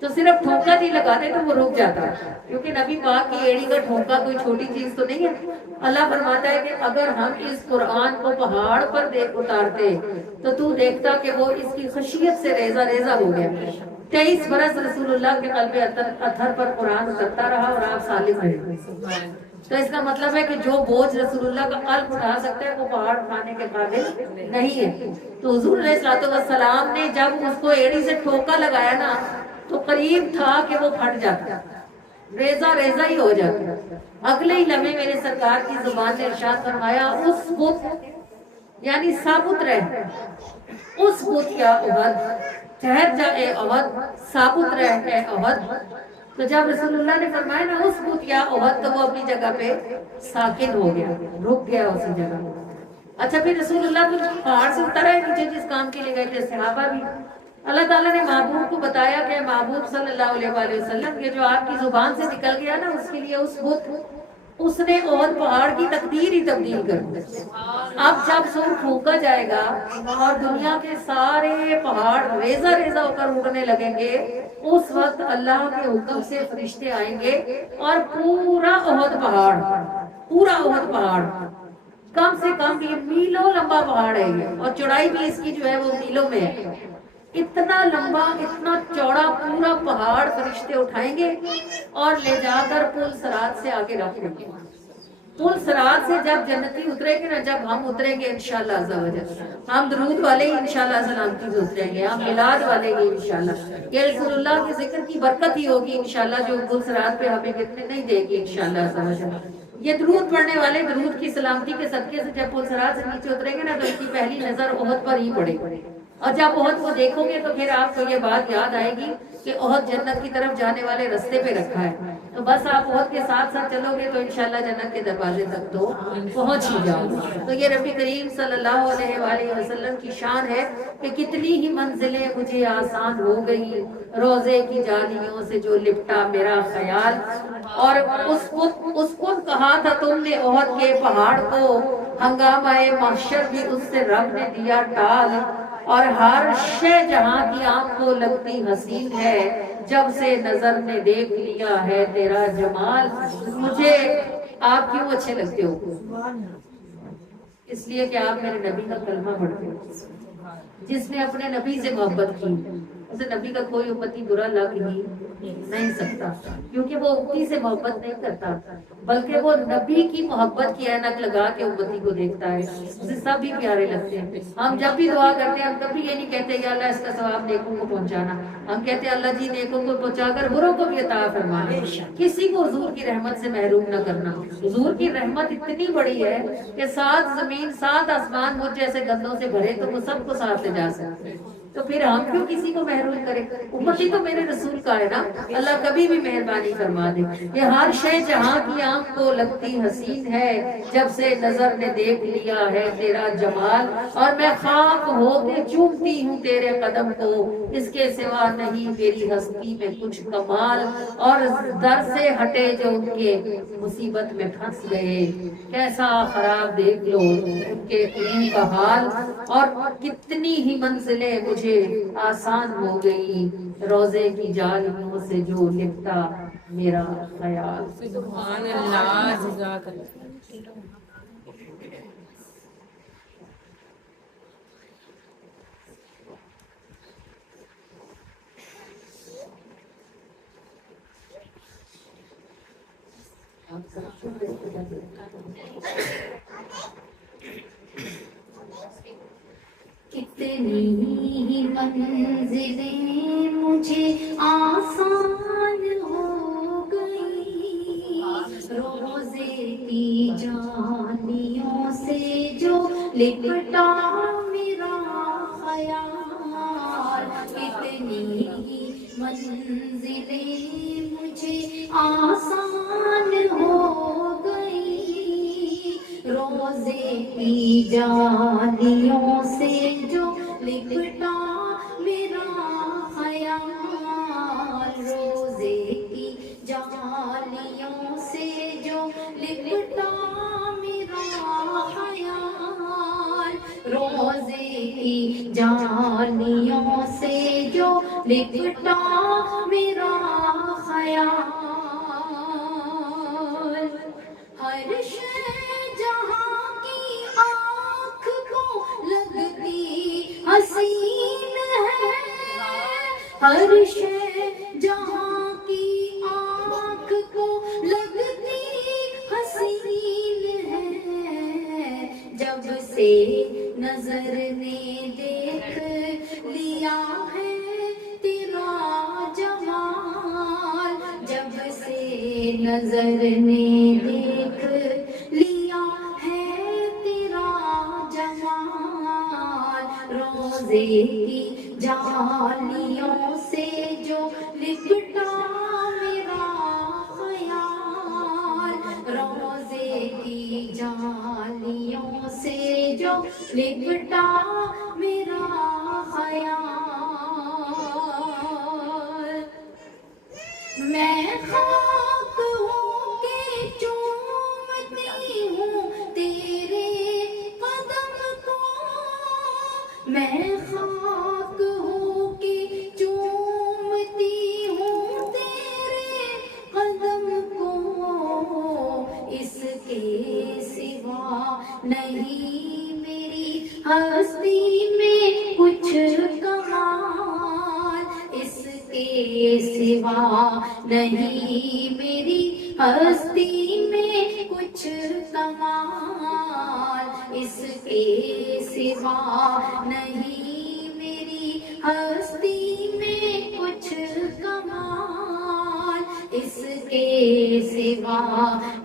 تو صرف ٹھونکا نہیں لگاتے تو وہ رک جاتا, کیونکہ نبی پاک کی ایڑی کا ٹھونکا کوئی چھوٹی چیز تو نہیں ہے. اللہ فرماتا ہے کہ اگر ہم اس قرآن کو پہاڑ پر اتارتے تو تو دیکھتا کہ وہ اس کی خشیت سے ریزہ ریزہ ہو گیا. 23 برس رسول اللہ کے قلب اطہر پر قرآن اترتا رہا اور آپ سالم رہے. تو اس کا مطلب ہے کہ جو بوجھ رسول اللہ کا قلب اٹھا سکتا ہے وہ پہاڑ اٹھانے کے قابل نہیں ہے. تو حضور علیہ الصلوۃ والسلام نے جب اس کو ایڑی سے ٹھوکا لگایا نا, تو قریب تھا کہ وہ پھٹ جاتا, ریزہ ریزہ ہی ہو جاتا. اگلے ہی لمحے میرے سرکار کی زبان نے ارشاد فرمایا, اس بت یعنی ثابت رہ, اس بت یا احد, ٹھہر جا اے احد, ثابت رہ اے احد. تو جب رسول اللہ نے فرمایا نا اس بت یا احد, تو وہ اپنی جگہ پہ ساکن ہو گیا, رک گیا اسی جگہ. اچھا پھر رسول اللہ تو پہاڑ سے اتر آئے نیچے جس کام کے لیے گئے تھے, صحابہ بھی. اللہ تعالیٰ نے محبوب کو بتایا کہ محبوب صلی اللہ علیہ وآلہ وسلم, یہ جو آپ کی زبان سے نکل گیا نا, اس کے لیے اس بت, اس نے احد پہاڑ کی تقدیر ہی تبدیل کر دی. اب جب سور پھونکا جائے گا اور دنیا کے سارے پہاڑ ریزہ ریزہ ہو کر اڑنے لگیں گے, اس وقت اللہ کے حکم سے فرشتے آئیں گے اور پورا احد پہاڑ کم سے کم یہ میلوں لمبا پہاڑ ہے یہ, اور چوڑائی بھی اس کی جو ہے وہ میلوں میں ہے. اتنا لمبا اتنا چوڑا پورا پہاڑ فرشتے اٹھائیں گے اور لے جا کر پل صراط سے آگے رکھ دیں گے. پل صراط سے جب جنتی اترے گے نا, جب ہم اتریں گے انشاءاللہ عز و جل, ہم درود والے ہی انشاءاللہ سلامتی سے اتریں گے, ہم میلاد والے ہی انشاءاللہ, یہ رسول اللہ کے ذکر کی برکت ہی ہوگی انشاءاللہ, جو پل صراط پہ ہمیں گرنے نہیں دے گی انشاءاللہ عز و جل. یہ درود پڑھنے والے درود کی سلامتی کے صدقے سے جب پل صراط سے نیچے اتریں گے نا, تو ان کی پہلی نظر احد پر ہی پڑے گی. اور جب احد کو دیکھو گے تو پھر آپ کو یہ بات یاد آئے گی کہ احد جنت کی طرف جانے والے رستے پہ رکھا ہے. تو بس آپ احد کے ساتھ ساتھ چلو گے تو انشاءاللہ جنت کے دروازے تک تو پہنچ ہی جاؤ گے. تو یہ نبی کریم صلی اللہ علیہ وآلہ وسلم کی شان ہے کہ کتنی ہی منزلیں مجھے آسان ہو گئی, روزے کی جالیوں سے جو لپٹا میرا خیال. اور اس کو کہا تھا تم نے احد کے پہاڑ کو, ہنگامہ محشر بھی اس سے رب نے دیا ٹال. اور ہر شے جہاں کی آنکھ کو لگتی حسین ہے, جب سے نظر نے دیکھ لیا ہے تیرا جمال. مجھے آپ کیوں اچھے لگتے ہو؟ اس لیے کہ آپ میرے نبی کا کلمہ پڑھتے ہو. جس نے اپنے نبی سے محبت کی اسے نبی کا کوئی امتی برا لگ ہی نہیں سکتا, کیونکہ وہ امتی سے محبت نہیں کرتا, بلکہ وہ نبی کی محبت کی اینک لگا کے امتی کو دیکھتا ہے, اسے سب بھی پیارے لگتے ہیں. ہم جب بھی دعا کرتے ہیں ہم کبھی یہ نہیں کہتے یا اللہ اس کا ثواب نیکوں کو پہنچانا, ہم کہتے ہیں اللہ جی نیکوں کو پہنچا کر بروں کو بھی عطا فرمانا, کسی کو حضور کی رحمت سے محروم نہ کرنا. حضور کی رحمت اتنی بڑی ہے کہ 7 زمین 7 آسمان مجھ جیسے گندوں سے بھرے تو وہ سب کو ساتھ لے جا سکتے, تو پھر ہم کیوں کسی کو محروم کریں؟ امتی تو میرے رسول کا ہے نا, اللہ کبھی بھی مہربانی فرما دے. یہ ہر شے جہاں کی آنکھ کو لگتی حسین ہے, جب سے نظر نے دیکھ لیا ہے تیرا جمال. اور میں خاک ہو کے چومتی ہوں تیرے قدم کو, اس کے سوا نہیں میری ہستی میں کچھ کمال، اور در سے ہٹے جو ان کے مصیبت میں پھنس گئے، کیسا خراب دیکھ لو ان کے انہی کا حال، اور کتنی ہی منزلیں مجھے آسان ہو گئی روزے کی جالیوں سے جو لپٹا میرا خیال۔ سبحان اللہ، جزاک اللہ۔ کتنی ہی منزلیں مجھے آسان ہو گئی روزے کی جالیوں سے جو لپٹا میرا خیال۔ کتنی ہی منزلیں مجھے آسان ہو گئی روزے کی جالیوں سے جو لپٹا میرا خیال۔ روزے کی جالیوں سے جو لپٹا میرا خیال۔ روزے کی جالیوں سے جو لپٹا میرا خیال۔ ہر شے جہاں کی آنکھ کو لگتی حسین ہے، ہر شے جہاں کی آنکھ کو لگتی حسین ہے، جب سے نظر نے دیکھ لیا ہے تیرا جمال، جب سے نظر نے دیکھ لیا ہے تیرا جمال۔ روزے کی جالیوں سے جو لپٹا میرا خیال۔ روزے کی جالیوں سے جو لپٹا میرا خیال۔ میں خاک ہوں کہ چومتی ہوں تیرے قدم کو، میں خاک ہوں کہ چومتی ہوں تیرے قدم کو، اس کے سوا نہیں میری ہستی میں کچھ کمال، اس کے سوا نہیں میری ہستی میں کچھ کمال، اس کے سوا نہیں میری ہستی میں کچھ کمال، اس کے سوا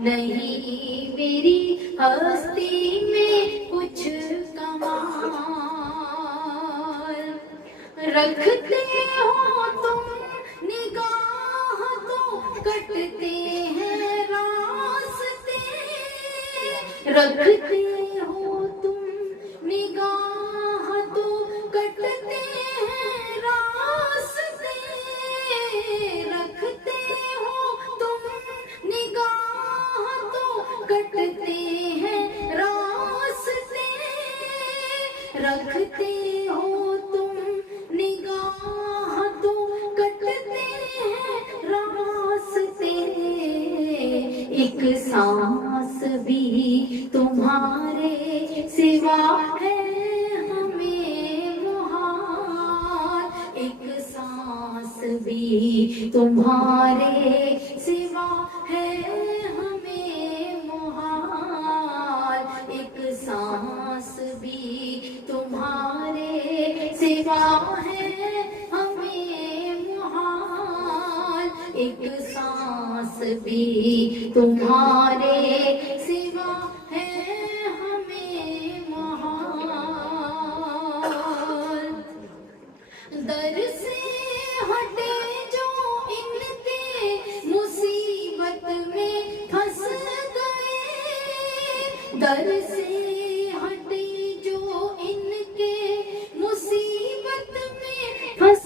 نہیں میری ہستی میں کچھ کمال۔ رکھتے ہو تم نگاہ تو کٹتے ہیں راستے، رکھتے ہو تم نگاہ تو کٹتے ہیں راستے، رکھتے ہو تم نگاہ تو کٹتے ہیں راستے، رکھتے ہو تم نگاہ تو کٹتے ہیں راستے، ایک سانس بھی تمہارے سوا ہے ہمیں محال، ایک سانس بھی تمہارے سوا ہے ہمیں محال، ایک سانس بھی تمہارے سوا ہے ہمیں محال، ایک سانس بھی تمہارے سوا ہے ہمیں محال۔ در سے ہٹے جو ان کے مصیبت میں پھنس گئے، در سے ہٹے جو ان کے مصیبت میں پھنس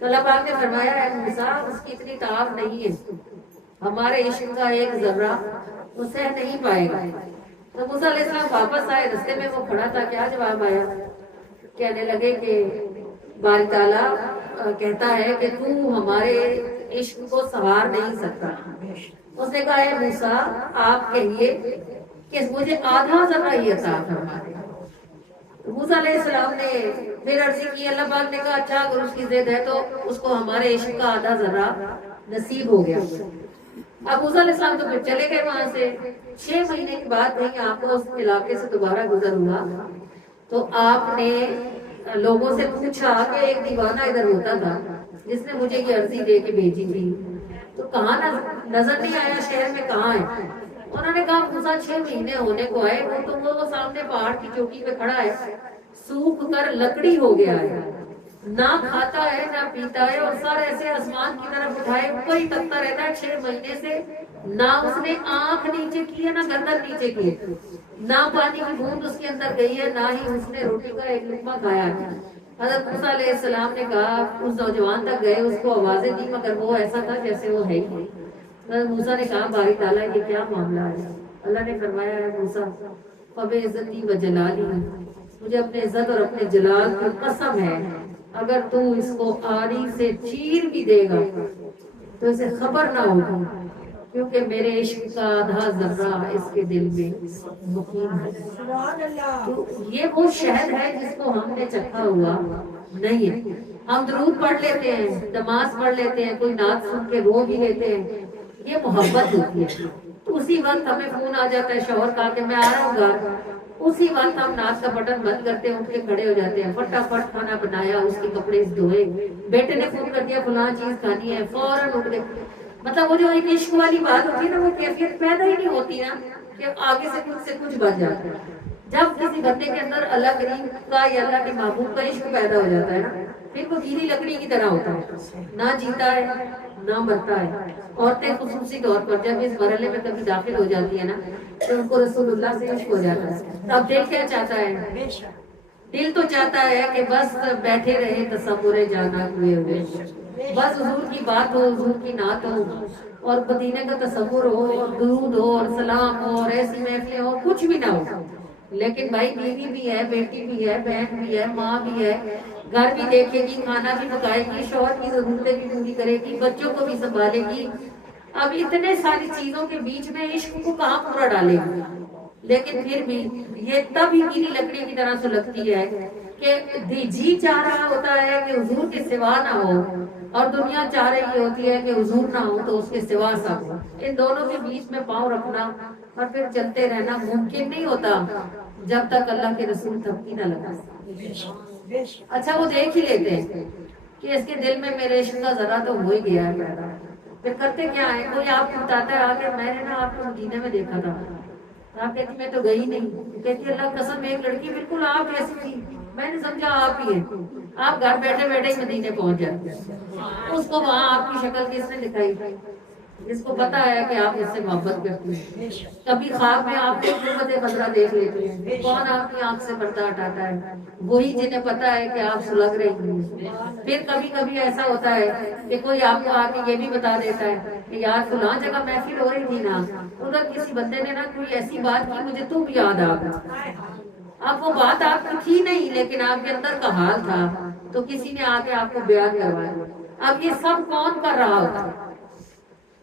تو اللہ پاک نے فرمایا ہے موسیٰ اس کی اتنی طاقت نہیں ہے، ہمارے عشق کا ایک ذرہ وہ سہ نہیں پائے گا۔ تو موسیٰ علیہ السلام واپس آئے، رستے میں وہ کھڑا تھا، کیا جواب آیا؟ کہنے لگے کہ باری تعالیٰ کہتا ہے کہ تو ہمارے عشق کو سنوار نہیں سکتا۔ اس نے کہا اے موسیٰ آپ کہیے کہ مجھے آدھا ذرہ ہی عطا فرما دے۔ موسیٰ علیہ السلام نے پھر عرضی کی، اللہ پاک نے کہا اچھا اگر اس کی ضد ہے تو اس کو ہمارے عشق کا آدھا ذرہ نصیب ہو گیا۔ اب موسیٰ علیہ السلام تو پھر چلے گئے وہاں سے۔ 6 مہینے کے بعد کہیں آپ کو اس علاقے سے دوبارہ گزر ہوا تو آپ نے لوگوں سے پوچھا کہ ایک دیوانہ ادھر ہوتا تھا جس نے مجھے یہ عرضی دے کے بھیجی تھی، تو کہاں نظر نہیں آیا، شہر میں کہاں ہے؟ انہوں نے کہا موسیٰ 6 مہینے ہونے کو آئے، وہ تو وہ سامنے پہاڑ کی چوٹی پہ کھڑا ہے، سوکھ کر لکڑی ہو گیا ہے، نہ کھاتا ہے نہ پیتا ہے، اور سر ایسے آسمان کی طرف اٹھائے اوپر ہی تکتا رہتا ہے 6 مہینے سے، نہ اس نے آنکھ نیچے کی ہے نہ گردن نیچے کی ہے، نہ پانی کی بوند اس کے اندر گئی ہے، نہ ہی اس نے روٹی کا ایک لقمہ کھایا ہے۔ حضرت موسیٰ علیہ السلام نے کہا اس نوجوان تک گئے، اس کو آوازیں دی مگر وہ ایسا تھا جیسے وہ ہے ہی نہیں۔ حضرت موسیٰ نے کہا باری تعالیٰ یہ کیا معاملہ ہے؟ اللہ نے فرمایا ہے موسیٰ فَبِعِزَّتِي وَجَلَالِي، مجھے اپنے عزت اور اپنے جلال کی قسم ہے اگر تو اس کو آری سے چیر بھی دے گا تو اسے خبر نہ ہوگی، کیونکہ میرے عشق کا آدھا ذرہ اس کے دل میں مقیم ہے۔ تو یہ وہ شہد ہے جس کو ہم نے چکھا ہوا نہیں ہے۔ ہم درود پڑھ لیتے ہیں، نماز پڑھ لیتے ہیں، کوئی نعت سن کے رو بھی لیتے ہیں، یہ محبت ہوتی ہے۔ تو اسی وقت ہمیں فون آ جاتا ہے شوہر کا کہ میں آ رہا ہوں گھر، اسی وقت ہم ناک کا بٹن بند کرتے ہیں، اٹھ کے کھڑے ہو جاتے ہیں، فٹافٹ کھانا بنایا، اس کے کپڑے دھوئے، بیٹے نے فون کر دیا فلاں چیز کھانی ہے، فوراً اٹھ کے، مطلب وہ جو ایک عشق والی بات ہوتی ہے نا، وہ کیفیت پیدا ہی نہیں ہوتی نا کہ آگے سے کچھ بن جاتا ہے۔ جب کسی بندے کے اندر اللہ کریم کا یا اللہ کے محبوب کا عشق پیدا ہو جاتا ہے نا، پھر وہ گیلی لکڑی کی طرح ہوتا ہے، نہ جیتا ہے نہ مرتا ہے۔ عورتیں خصوصی طور پر جب اس مرحلے میں کبھی داخل ہو جاتی ہے نا تو ان کو رسول اللہ سے عشق ہو جاتا ہے۔ اب دل کیا چاہتا ہے؟ دل تو چاہتا ہے کہ بس بیٹھے رہے تصور جانا ہوئے ہوئے، بس حضور کی بات ہو، حضور کی نعت ہو، اور مدینے کا تصور ہو، اور درود ہو، اور سلام ہو، اور ایسی محفلیں ہو، کچھ بھی نہ ہو۔ لیکن بھائی بیوی بھی ہے، بیٹی بھی ہے، بہن بھی ہے، ماں بھی ہے، گھر بھی دیکھے گی، کھانا بھی پکائے گی، شوہر کی ضرورتیں بھی پوری کرے گی، بچوں کو بھی سنبھالے گی۔ اب اتنے ساری چیزوں کے بیچ میں عشق کو کہاں پورا ڈالے گی؟ لیکن پھر بھی یہ تب ہی گیلی لکڑی کی طرح سلگتی ہے کہ جی چاہ رہا ہوتا ہے کہ حضور کے سوا نہ ہو، اور دنیا چاہ رہی ہوتی ہے کہ حضور نہ ہو تو اس کے سوا سب ہو۔ ان دونوں کے بیچ میں پاؤں رکھنا اور پھر چلتے رہنا ممکن نہیں ہوتا جب تک اللہ کے رسول تھپکی نہ لگا۔ اچھا وہ دیکھ ہی لیتے ہیں کہ اس کے دل میں میرے عشق کا ذرا تو ہو ہی گیا ہے پیدا، پھر کرتے کیا ہے؟ کوئی آپ کو بتاتا ہے آگے میں نے نا آپ کو مدینے میں دیکھا تھا، آپ کہتی میں تو گئی نہیں، کہتی اللہ قسم ایک لڑکی بالکل آپ جیسی تھی، میں نے سمجھا آپ ہی ہیں۔ آپ گھر بیٹھے بیٹھے ہی مدینے پہنچ جاتے ہیں، اس کو وہاں آپ کی شکل کس نے دکھائی؟ جس کو پتا ہے کہ آپ اس سے محبت کرتی ہیں۔ کبھی خواب میں آپ کو قوت خضرا دیکھ لیتے ہیں، کون آپ کی آنکھ سے پردہ ہٹاتا ہے؟ وہی جنہیں پتا ہے کہ آپ سلگ رہی ہیں۔ پھر کبھی کبھی ایسا ہوتا ہے کہ کوئی آپ کو آ کے یہ بھی بتا دیتا ہے کہ یار فلاں جگہ محفل ہو رہی تھی نا، ادھر کسی بندے نے نا کوئی ایسی بات کی مجھے تو بھی یاد آ گئی۔ اب وہ بات آپ کی تھی نہیں لیکن آپ کے اندر کا حال تھا تو کسی نے آ کے آپ کو بیان کروایا۔ اب یہ سب کون کر رہا ہوتا ہے؟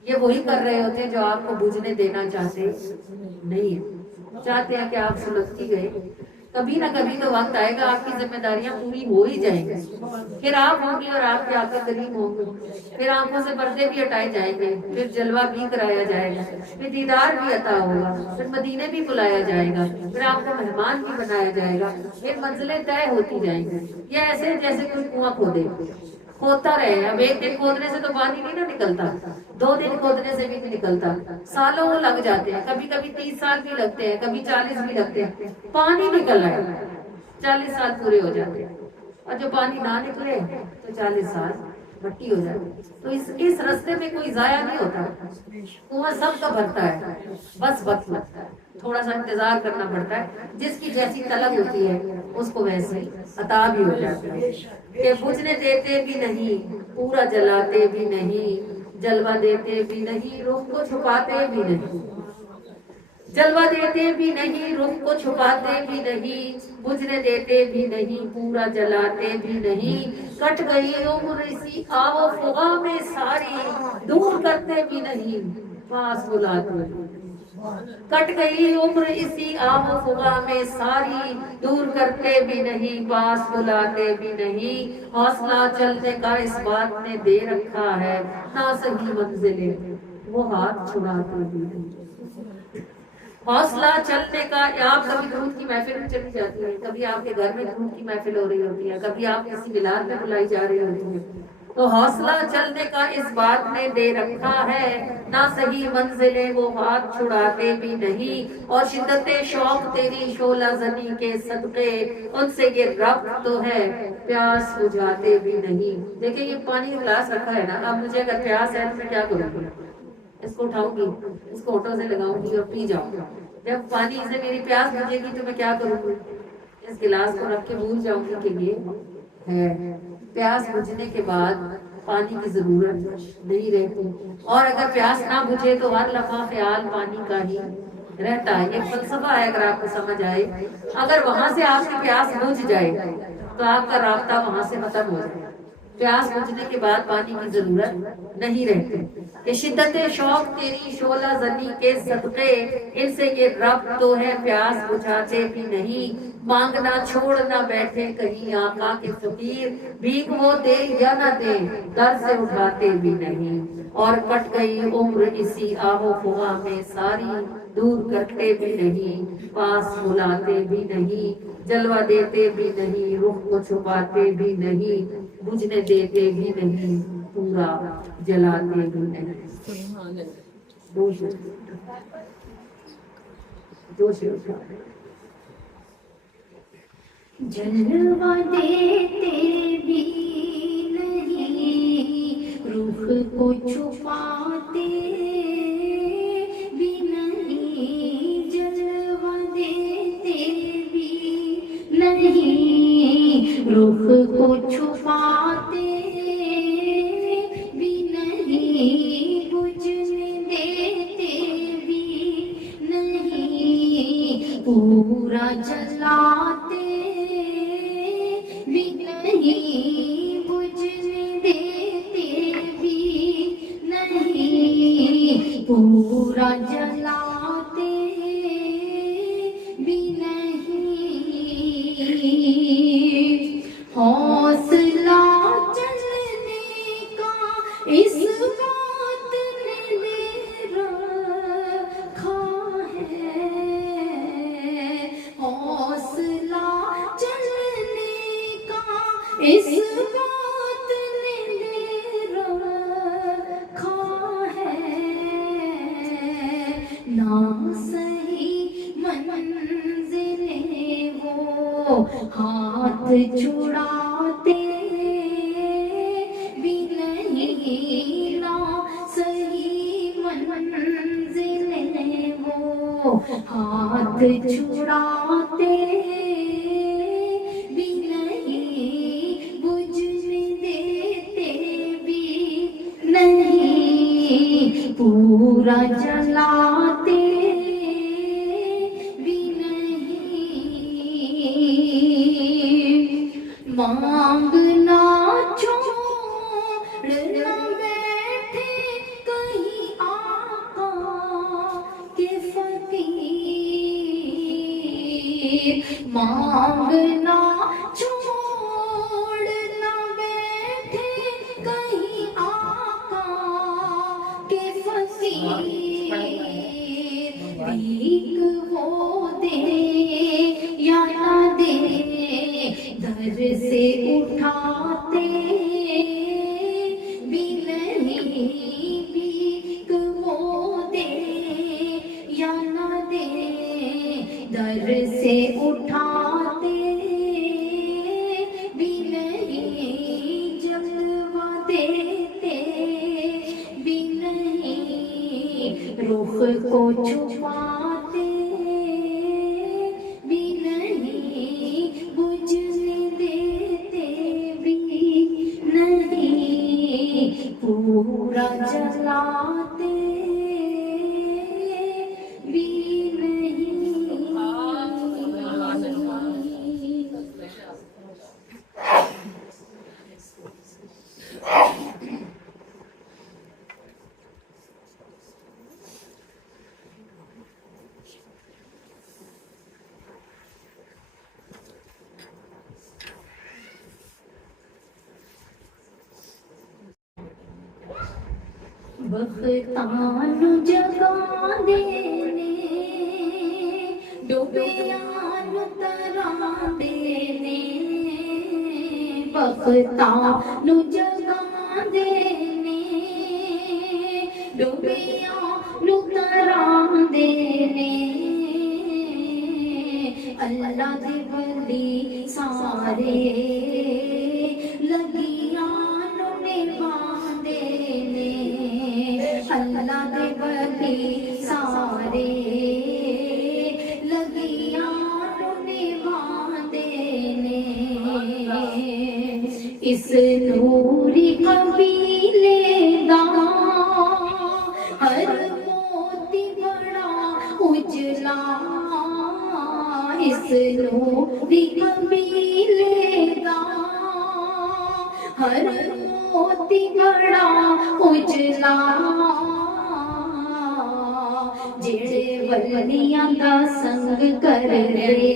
یہ وہی کر رہے ہوتے ہیں جو آپ کو بجھنے دینا چاہتے نہیں، چاہتے ہیں کہ آپ سلگتی گئے۔ کبھی نہ کبھی تو وقت آئے گا آپ کی ذمہ داریاں پوری ہو ہی جائیں گی، پھر آپ ہوں گی اور آپ کے آقا کریم ہوں گے، پھر آنکھوں سے پردے بھی ہٹائے جائیں گے، پھر جلوہ بھی کرایا جائے گا، پھر دیدار بھی عطا ہوگا، پھر مدینے بھی بلایا جائے گا، پھر آپ کو مہمان بھی بنایا جائے گا، پھر منزلیں طے ہوتی جائیں گی۔ یہ ایسے جیسے کوئی کنواں کھودے، کھودتا رہے، اب ایک دن کھودنے سے تو پانی نہیں نہ نکلتا، 2 دن کھودنے سے بھی نہیں نکلتا، سالوں وہ لگ جاتے ہیں، کبھی کبھی 30 سال بھی لگتے ہیں، کبھی 40 بھی لگتے ہیں، پانی نکل رہا ہے 40 سال پورے ہو جاتے ہیں، اور جو پانی نہ نکلے تو 40 سال مٹی ہو جاتی ہے۔ تو اس رستے میں کوئی ضائع نہیں ہوتا، کنواں سب کا بھرتا ہے، بس وقت لگتا ہے۔ تھوڑا سا انتظار کرنا پڑتا ہے، جس کی جیسی طلب ہوتی ہے اس کو ویسے عطا بھی ہو جاتا ہے کہ بجھنے دیتے بھی نہیں، پورا جلاتے بھی نہیں، جلوہ دیتے بھی نہیں، رخ کو چھپاتے بھی نہیں، جلوہ دیتے بھی نہیں، رخ کو چھپاتے بھی نہیں، بجھنے دیتے بھی نہیں، پورا جلاتے بھی نہیں، کٹ گئی عمر اسی آب و فغاں میں ساری، دور کرتے بھی نہیں، پاس بلاتے بھی، کٹ گئی عمر اسی آب و فغاں میں ساری، دور کرتے بھی نہیں، پاس بلاتے بھی نہیں، حوصلہ چلنے کا اس بات نے دے رکھا ہے، نہ صحیح منزلیں وہ ہاتھ چھڑاتے بھی نہیں۔ حوصلہ چلنے کا، آپ کبھی درود کی محفل میں چلی جاتی ہیں، کبھی آپ کے گھر میں درود کی محفل ہو رہی ہوتی ہے، کبھی آپ کسی ملاد میں بلائی جا رہی ہوتی ہے، تو حوصلہ چلنے کا اس بات نے دے رکھا ہے، نہ صحیح منزلیں وہ ہاتھ چھڑاتے بھی نہیں، اور شدت شوق تیری شعلہ زنی کے صدقے، ان سے یہ ربط تو ہے پیاس بجھاتے بھی نہیں۔ دیکھیں یہ پانی کا گلاس رکھا ہے نا، اب مجھے اگر پیاس ہے تو میں کیا کروں گی؟ اس کو اٹھاؤں گی، اس کو ہونٹوں سے لگاؤں گی اور پی جاؤں گی۔ جب پانی سے میری پیاس بجھے گی تو میں کیا کروں گی؟ اس گلاس کو رکھ کے بھول جاؤں گی کہ یہ ہے۔ پیاس بجھنے کے بعد پانی کی ضرورت نہیں رہتی، اور اگر پیاس نہ بجھے تو ہر لمحہ خیال پانی کا ہی رہتا ہے۔ ایک فلسفہ ہے اگر آپ کو سمجھ آئے، اگر وہاں سے آپ کی پیاس بجھ جائے تو آپ کا رابطہ وہاں سے ختم ہو جائے۔ پیاس بجھنے کے بعد پانی کی ضرورت نہیں رہتی۔ کہ شدت شوق تیری شعلہ زنی کے صدقے، ان سے یہ رب تو ہے پیاس بجھاتے بھی نہیں، مانگنا چھوڑ نہ بیٹھے کہیں آقا کے فقیر، بھیک وہ دے یا نہ دے در سے اٹھاتے بھی نہیں، اور کٹ گئی عمر اسی آب و فغاں میں ساری، دور کرتے بھی نہیں، پاس بلاتے بھی نہیں، جلوہ دیتے بھی نہیں، رخ کو چھپاتے بھی نہیں، بجھنے دیتے بھی نہیں، پورا جلاتے بھی نہیں۔ جوش اٹھا جلوہ دیتے بھی نہیں، رخ کو چھپاتے بھی نہیں، جلوہ دیتے بھی نہیں، رخ کو چھپاتے بھی نہیں، بجھنے دیتے بھی نہیں، پورا جلاتے بھی نہیں، بجھنے دیتے بھی نہیں، پورا جلاتے بھی نہیں، حوصلہ چلنے کا اس بات نے دے رکھا ہے، حوصلہ چلنے کا اس بات نے دے رکھا ہے، نہ صحیح منزلیں وہ ہاتھ چھڑاتے بھی نہیں، نہ صحیح منزلیں وہ ہاتھ چھڑاتے بھی نہیں، بجھنے دیتے بھی نہیں، پورا جلاتے بھی نہیں، مانگنا چھوڑ نہ بیٹھے کہیں آقا کے فقیر، مانگنا چھوڑ نہ بیٹھے کہیں آقا کے فقیر، بھیک وہ دے یا نہ دے در سے اٹھاتے بھی نہیں، بھیک وہ دے یا نہ دے در سے اٹھاتے بھی نہیں، جلوہ دیتے بھی نہیں، رخ کو چھپاتے بختانو جگا دینے ڈوبیانو ترا دینے بختانو جگا دینے ڈوبیانو ترا دینے اللہ دے بلی سارے لگیانو نبھاندے نے اللہ دے بلی سارے لگیانو نبھاندے نے اس نوری قبیلے دا ہر موتی بڑا اجلا اس نوری قبیلے دا ہر موتی بڑا اجلا جڑے ولیاں دا سنگ کر دے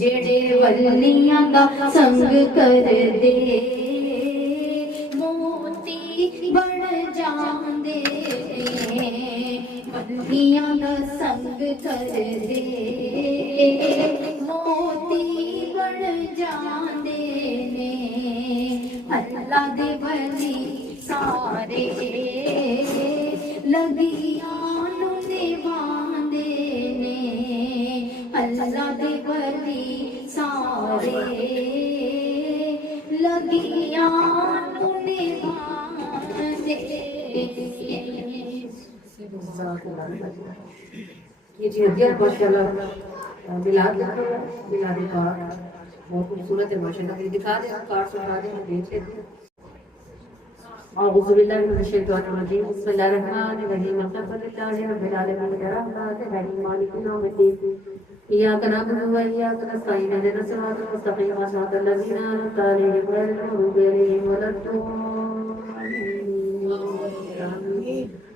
جڑے ولیاں دا سنگ کر دے موتی بڑھ جاندے ولیاں دا سنگ کر دے موتی بڑھ جاندے نے اللہ دے ولی سارے لگیانو نبھاندے نے اللہ دے ولی سارے لگیانو نبھاندے یہ جی ہدیہ ماشاء اللہ میلاد میلاد پاک بہت خوبصورت ہے ماشاء اللہ. یہ دکھا دیں آپ کارڈ سکھا دیں ہم دیکھ لیتے ہیں. اعوذ باللہ من الشیطان الرجیم بسم اللہ الرحمن الرحیم الحمد للہ رب العالمین الرحمن الرحیم مالک یوم الدین ایاک نعبد و ایاک نستعین اهدنا الصراط المستقیم صراط الذین انعمت علیہم غیر المغضوب علیہم ولا الضالین.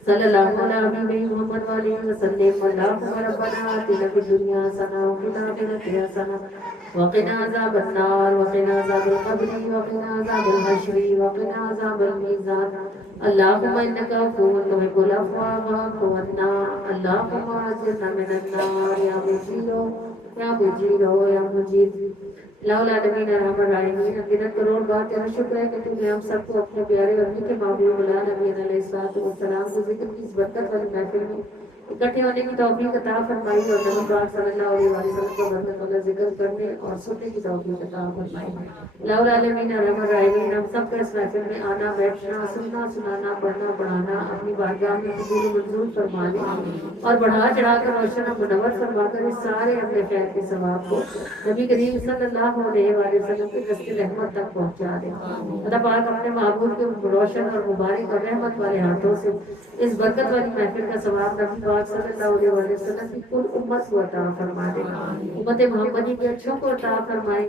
صلی اللہ علیہ محمد وعلیہ وسلم. اللہم ربنا آتنا فی الدنیا حسنہ وفی الآخرۃ حسنہ وقنا عذاب النار وقنا عذاب القبر وقنا عذاب الحشر وقنا عذاب الميزان. اللهم انك عفو تحب العفو فاعف عنا. اللهم اجرنا من النار یا مجیر یا مجیر یا مجید. لولا نبینا رحم الرحیمین. اندر کروڑ بار تیرا شکر ہے کہ تم نے ہم سب کو اپنے پیارے نبی کے محبوب مولا نبی علیہ الصلوۃ والسلام کے ذکر کی اس برکت والی محفل میں اکٹھے ہونے کی توفیق عطا فرمائی اور نبی پاک صلی اللہ علیہ وسلم کو برکت والا ذکر کرنے اور سننے کی توفیق عطا فرمائی. لولا العالمین رحم الرحیمین. ہم سب کا اس محفل میں آنا بیٹھنا سننا سنانا پڑھنا پڑھانا اپنی بارگاہ میں قبول و منظور فرما لے اور بڑھا چڑھا کر روشن و منور فرما کر اس سارے اپنے خیر کے ثواب کو نبی کریم صلی اللہ علیہ وسلم کے دست رحمت تک پہنچا دے. اللہ پاک اپنے محبوب کے روشن اور مبارک اور رحمت والے ہاتھوں سے اس برکت والی محفل کا ثواب نبی پاک صلی اللہ علیہ وسلم کی کل امت کو عطا فرما دے. امت محمدی کے اچھوں کو عطا فرمائے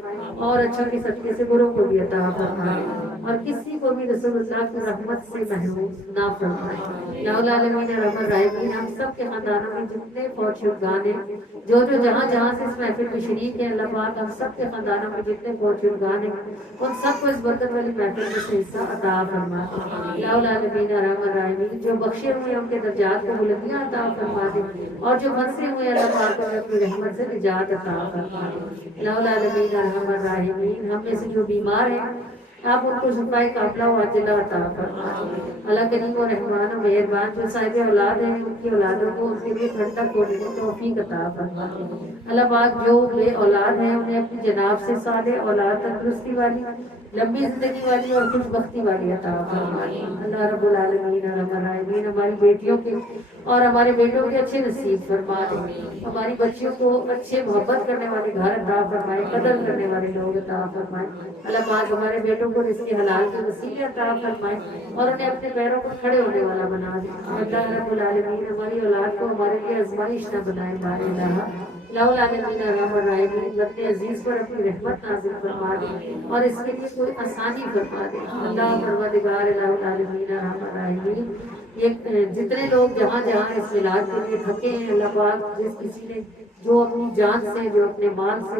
اور اچھوں کے صدقے سے بروں کو بھی عطا فرمائے اور کسی کو بھی رسول اللہ کی رحمت سے محروم نہ فرمائے. لولا العالمین رحم الرحیمین. ہم سب کے خاندانوں میں جتنے فوت شدگان ہیں جو جہاں جہاں سے اس محفل میں شریک ہیں اللہ پاک ہم سب کے خاندانوں میں جتنے فوت شدگان ہیں ان سب کو اس برکت والی محفل میں سے حصہ عطا فرمائے. لولا العالمین رحم الرحیمین. جو بخشے ہوئے ان کے درجات کو بلندیاں عطا فرما دے اور جو پھنسے ہوئے اللہ پاک ہمیں اپنی رحمت سے نجات عطا فرما دے. لولا العالمین رحم الرحیمین. ہم میں سے جو بیمار ہیں آپ ان کو شفائے کاملہ و عاجلہ عطا فرما دے. اللہ کریم و رحمان و مہربان. جو صاحب اولاد ہیں ان کی اولادوں کو ان کے لیے ٹھنڈک ہونے کی توفیق عطا فرما دے. اللہ پاک جو بے اولاد ہیں انہیں اپنی جناب سے صالح اولاد تندرستی والی لمبی زندگی والی اور خوش بختی والی عطا فرما دے. اللہ رب العالمین رحم الرحیمین. ہماری بیٹیوں کے اور ہمارے بیٹوں کے اچھے نصیب فرما دے. ہماری بچیوں کو اچھے محبت کرنے والے گھر عطا فرمائے قدر کرنے والے لوگ عطا فرمائے. اللہ پاک ہمارے بیٹوں کو رزق حلال کے وسیلے عطا فرمائے اور انہیں اپنے پیروں پر کھڑے ہونے والا بنا دے. اللہ رب العالمین ہماری اولاد کو ہمارے لیے آزمائش نہ بنائے. بار الہ لولا العالمین رحم الرحیمین. اپنے عزیز پر اپنی رحمت نازل فرما دے اور اس کے لیے کوئی آسانی فرما دے. اللہ پروردگار العالمین رحم الرحیمین. یہ جتنے لوگ جہاں جہاں اس میلاد کے لیے تھکے ہیں اللہ پاک جس کسی نے جو اپنی جان سے جو اپنے مال سے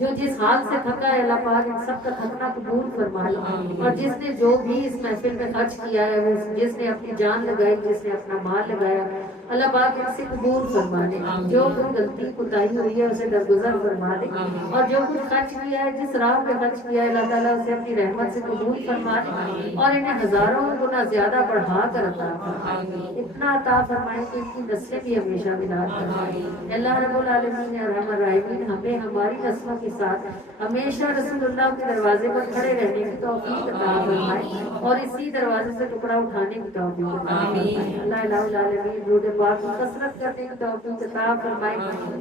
جو جس حال سے تھکا ہے اللہ پاک ان سب کا تھکنا قبول فرمائے، اور جس نے جو بھی اس محفل میں خرچ کیا ہے، وہ جس نے اپنی جان لگائی، جس نے اپنا مال لگایا، اللہ پاک ان سے قبول فرما دے، جو کچھ غلطی کوتاہی ہوئی ہے اسے درگزر فرما دے، اور جو کچھ خرچ کیا ہے جس راہ پہ خرچ کیا ہے اللہ تعالیٰ اسے اپنی رحمت سے قبول فرما دے، اور انہیں ہزاروں گنا زیادہ بڑھا کر عطا فرمائے، اتنا عطا فرمائے کہ ان کی نسلیں بھی ہمیشہ ملاد فرمائے۔ اللہ رب العالمین ارحم الراحمین ہمیں ہماری نسلوں کے ساتھ ہمیشہ رسول اللہ کے دروازے پر کھڑے رہنے کی توفیق عطا فرمائے، اور اسی دروازے سے ٹکڑا اٹھانے کی توفیق عطا فرمائے۔ اللہ الہ العالمین درود پاک کی کثرت کرنے کی توفیق عطا فرمائے،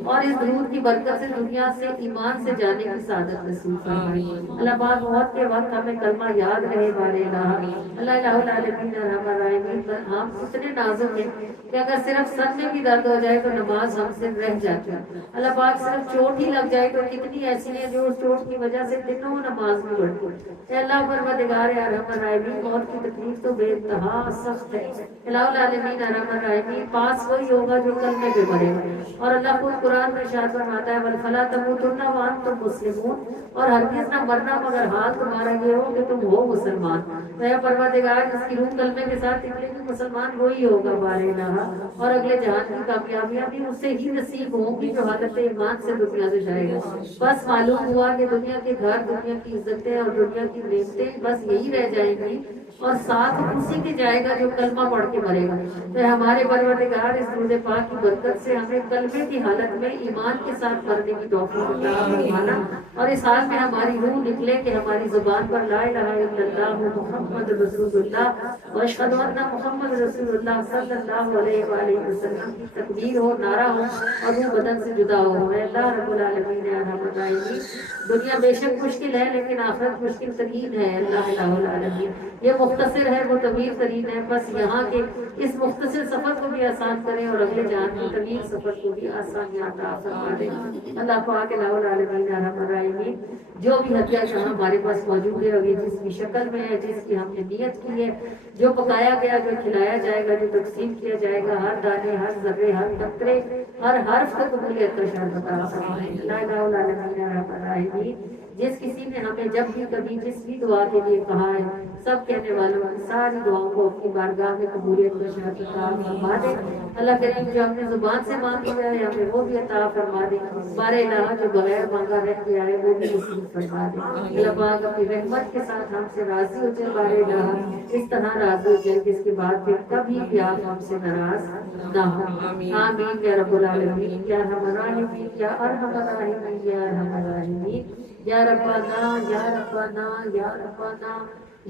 اور اس درود کی برکت سے دنیا سے ایمان سے جانے کی سعادت نصیب فرمائے۔ اللہ پاک موت کے وقت ہمیں کلمہ یاد رہے بارے الہ۔ اللہ الہ العالمین ارحم الراحمین ہم اتنے نازک ہیں کہ اگر صرف سر میں بھی درد ہو جائے تو نماز ہم سے رہ جاتی ہے، اللہ پاک صرف چوٹ ہی لگ جائے تو کتنی ایسی ہیں جو اس چوٹ کی وجہ سے دنوں نماز میں پڑھتی ہیں۔ اے اللہ پروردگار ارحم الراحمین موت کی تکلیف تو بے انتہا سخت ہے، الہ العالمین ارحم الراحمین پاس وہی ہوگا جو کلمے پہ مرے گا، اور اللہ خود قرآن میں ارشاد فرماتا ہے فلا تموتن وانتم مسلمون، اور ہرگز نہ مرنا مگر حال تمہارا یہ ہو کہ تم ہو مسلمان۔ اے پروردگار جس کی روح کلمے کے ساتھ نکلے گی مسلمان وہی ہوگا بارے الہ، اور اگلے جہان کی کامیابیاں بھی اسے ہی نصیب ہوں گی جو حالت ایمان سے دنیا سے جائے گا۔ بس معلوم ہوا کہ دنیا کے گھر، دنیا کی عزتیں اور دنیا کی نعمتیں بس یہی رہ جائیں گی، اور ساتھ اسی کے جائے گا جو کلمہ پڑھ کے مرے گا۔ تو ہمارے پروردگار اس درود پاک کی برکت سے ہمیں کلمے کی حالت میں ایمان کے ساتھ مرنے کی توفیق عطا فرمانا، اور اس حال میں ہماری روح نکلے کہ ہماری زبان پر لا الہ الا اللہ محمد رسول اللہ واشہد ان محمد رسول اللہ صلی اللہ علیہ وآلہ وسلم کی تکبیر ہو، نعرہ ہو، اور روح بدن سے جدا ہو۔ اے اللہ رب العالمین ارحم الراحمین دنیا بے شک مشکل ہے لیکن آخرت مشکل ترین ہے، اللہ الہ العالمین یہ مختصر ہے وہ طویل ترین ہے، بس یہاں کے اس مختصر سفر کو بھی آسان کریں اور اگلے جہان کے طویل سفر کو بھی آسانیاں عطا فرما دیں۔ اللہ پاک الہ العالمین ارحم الراحمین جو بھی ہدیہ جہاں ہمارے پاس موجود ہے، اور یہ جس کی شکل میں ہے، جس کی ہم نے نیت کی ہے، جو پکایا گیا، جو کھلایا جائے گا، جو تقسیم کیا جائے گا، ہر دانے، ہر ذرے، ہر قطرے، ہر حرف کو قبولیت کا شرط عطا فرمائے۔ اللہ الہ العالمین ارحم الراحمین جس کسی نے ہمیں جب بھی کبھی جس بھی دعا کے لیے کہا ہے، سب کہنے والوں کی ساری دعاؤں کو اپنی بارگاہ میں قبولیت کا شرط عطا فرما دے۔ اللہ کریم جو ہم نے زبان سے مانگ لیا ہے ہمیں وہ بھی عطا فرما دے، بارے الہ جو بغیر مانگا رہ گیا ہے وہ بھی نصیب فرما دے۔ اللہ پاک اپنی رحمت کے ساتھ ہم سے راضی ہو جائے، بارے الہ اس طرح راضی ہو جائے جس کے بعد پھر کبھی بھی آپ ہم سے ناراض نہ ہو۔ آمین یا رب العالمین یا ارحم الراحمین یا ارحم الراحمین یا ارحم الراحمین یا ربنا یا ربنا یا ربنا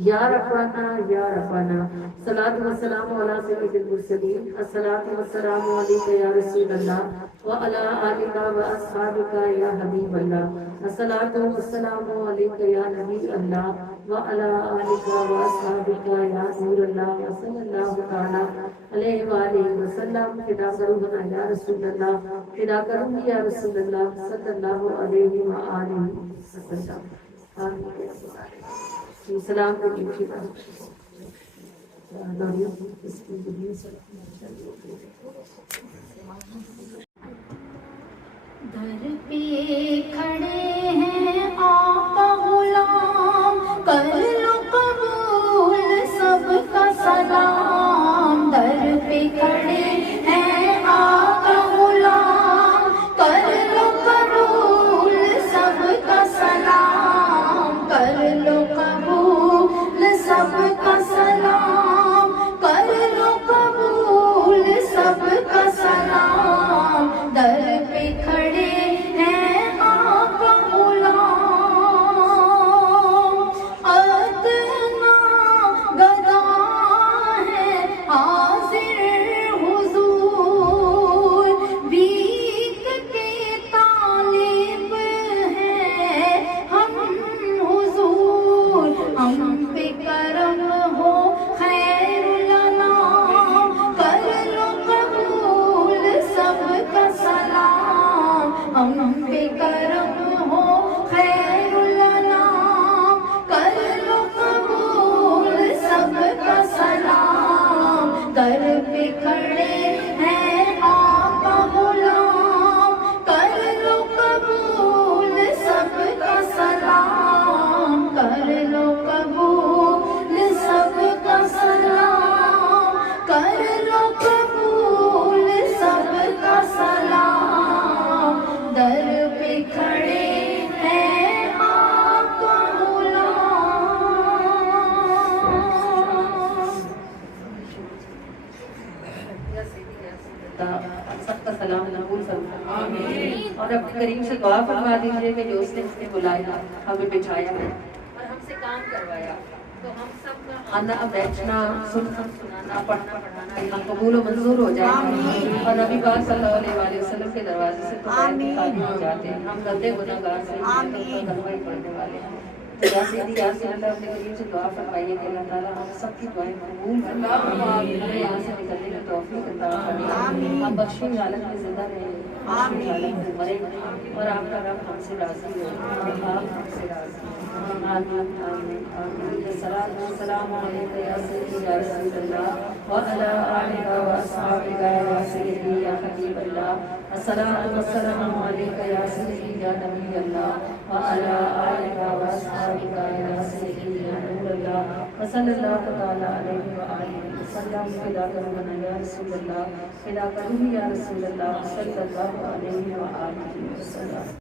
یا ربنا یا ربنا۔ صلاۃ و سلام علی سید المرسلین، الصلاۃ و السلام علیک یا رسول اللہ وعلی آلک و اصحابک یا حبیب اللہ، الصلاۃ و السلام علیک یا نبی اللہ وعلی آلک و اصحابک یا نور اللہ صلی اللہ تعالی علیہ وآلہ وسلم۔ فدا کروں یا رسول اللہ، فدا کروں یا رسول اللہ صلی اللہ علیہ وآلہ وسلم۔ سلام در پہ کھڑے ہیں آقا غلام، کر لو قبول سب کا سلام۔ در پہ کھڑے ہیں آقا غلام، کر لو قبول سب کا سلام، کر لو قبول سب کا سلام، کر لو قبول سب کا سلام۔ در پہ کھڑے ہیں آقا غلام، ادنا گدا ہے حاضر حضور، بھیک کے طالب ہیں ہم حضور، ہم پہ کرم ہو خیر الانام، کر لو قبول سب کا سلام، ہم پہ کرم ہو خیر الانام، کر لو قبول سب کا سلام۔ در پہ کھڑے ہیں آقا غلام، کر لو قبول سب اور اپنے کریم سے دعا فرما دیجیے کہ جو اس نے بلایا ہمیں بٹھایا ہے اور ہم سے کام کروایا، تو ہم سب کا آنا بیٹھنا سننا سنانا پڑھنا پڑھانا اللہ قبول و منظور ہو جائے، اور نبی پاک صلی اللہ علیہ وسلم کے دروازے سے تو خالی ہو جاتے ہیں، ہم گندے گناہگار سے کلمہ ہی پڑھنے والے ہیں۔ یا سیدھی یا سیدھی اللہ اپنے کریم سے دعا فرمائیے کہ اللہ تعالیٰ ہم سب کی دعائیں قبول فرمائے، ہمیں یہاں سے نکلنے کی توفیق عطا فرمائے، ہم بخشش حالت میں زندہ رہیں، بخشش حالت میں مریں، اور آپ کا رب ہم سے راضی ہو، آپ ہم سے راضی ہو۔ آمین آمین آمین۔ السلام علیکم یا سیدی یا رسول اللہ وعلی آلک و اصحابک یا سیدی یا حبیب اللہ۔ السلام علیکم یا سیدی یا نبی اللہ وعلی آلک و اصحابک یا سیدی یا نور اللہ، وصلی اللہ تعالی علیہ وآلہ وسلم۔ فدا کرنا یا رسول اللہ، فدا کروں یا رسول اللہ، صلی اللہ علیہ وآلہ وسلم۔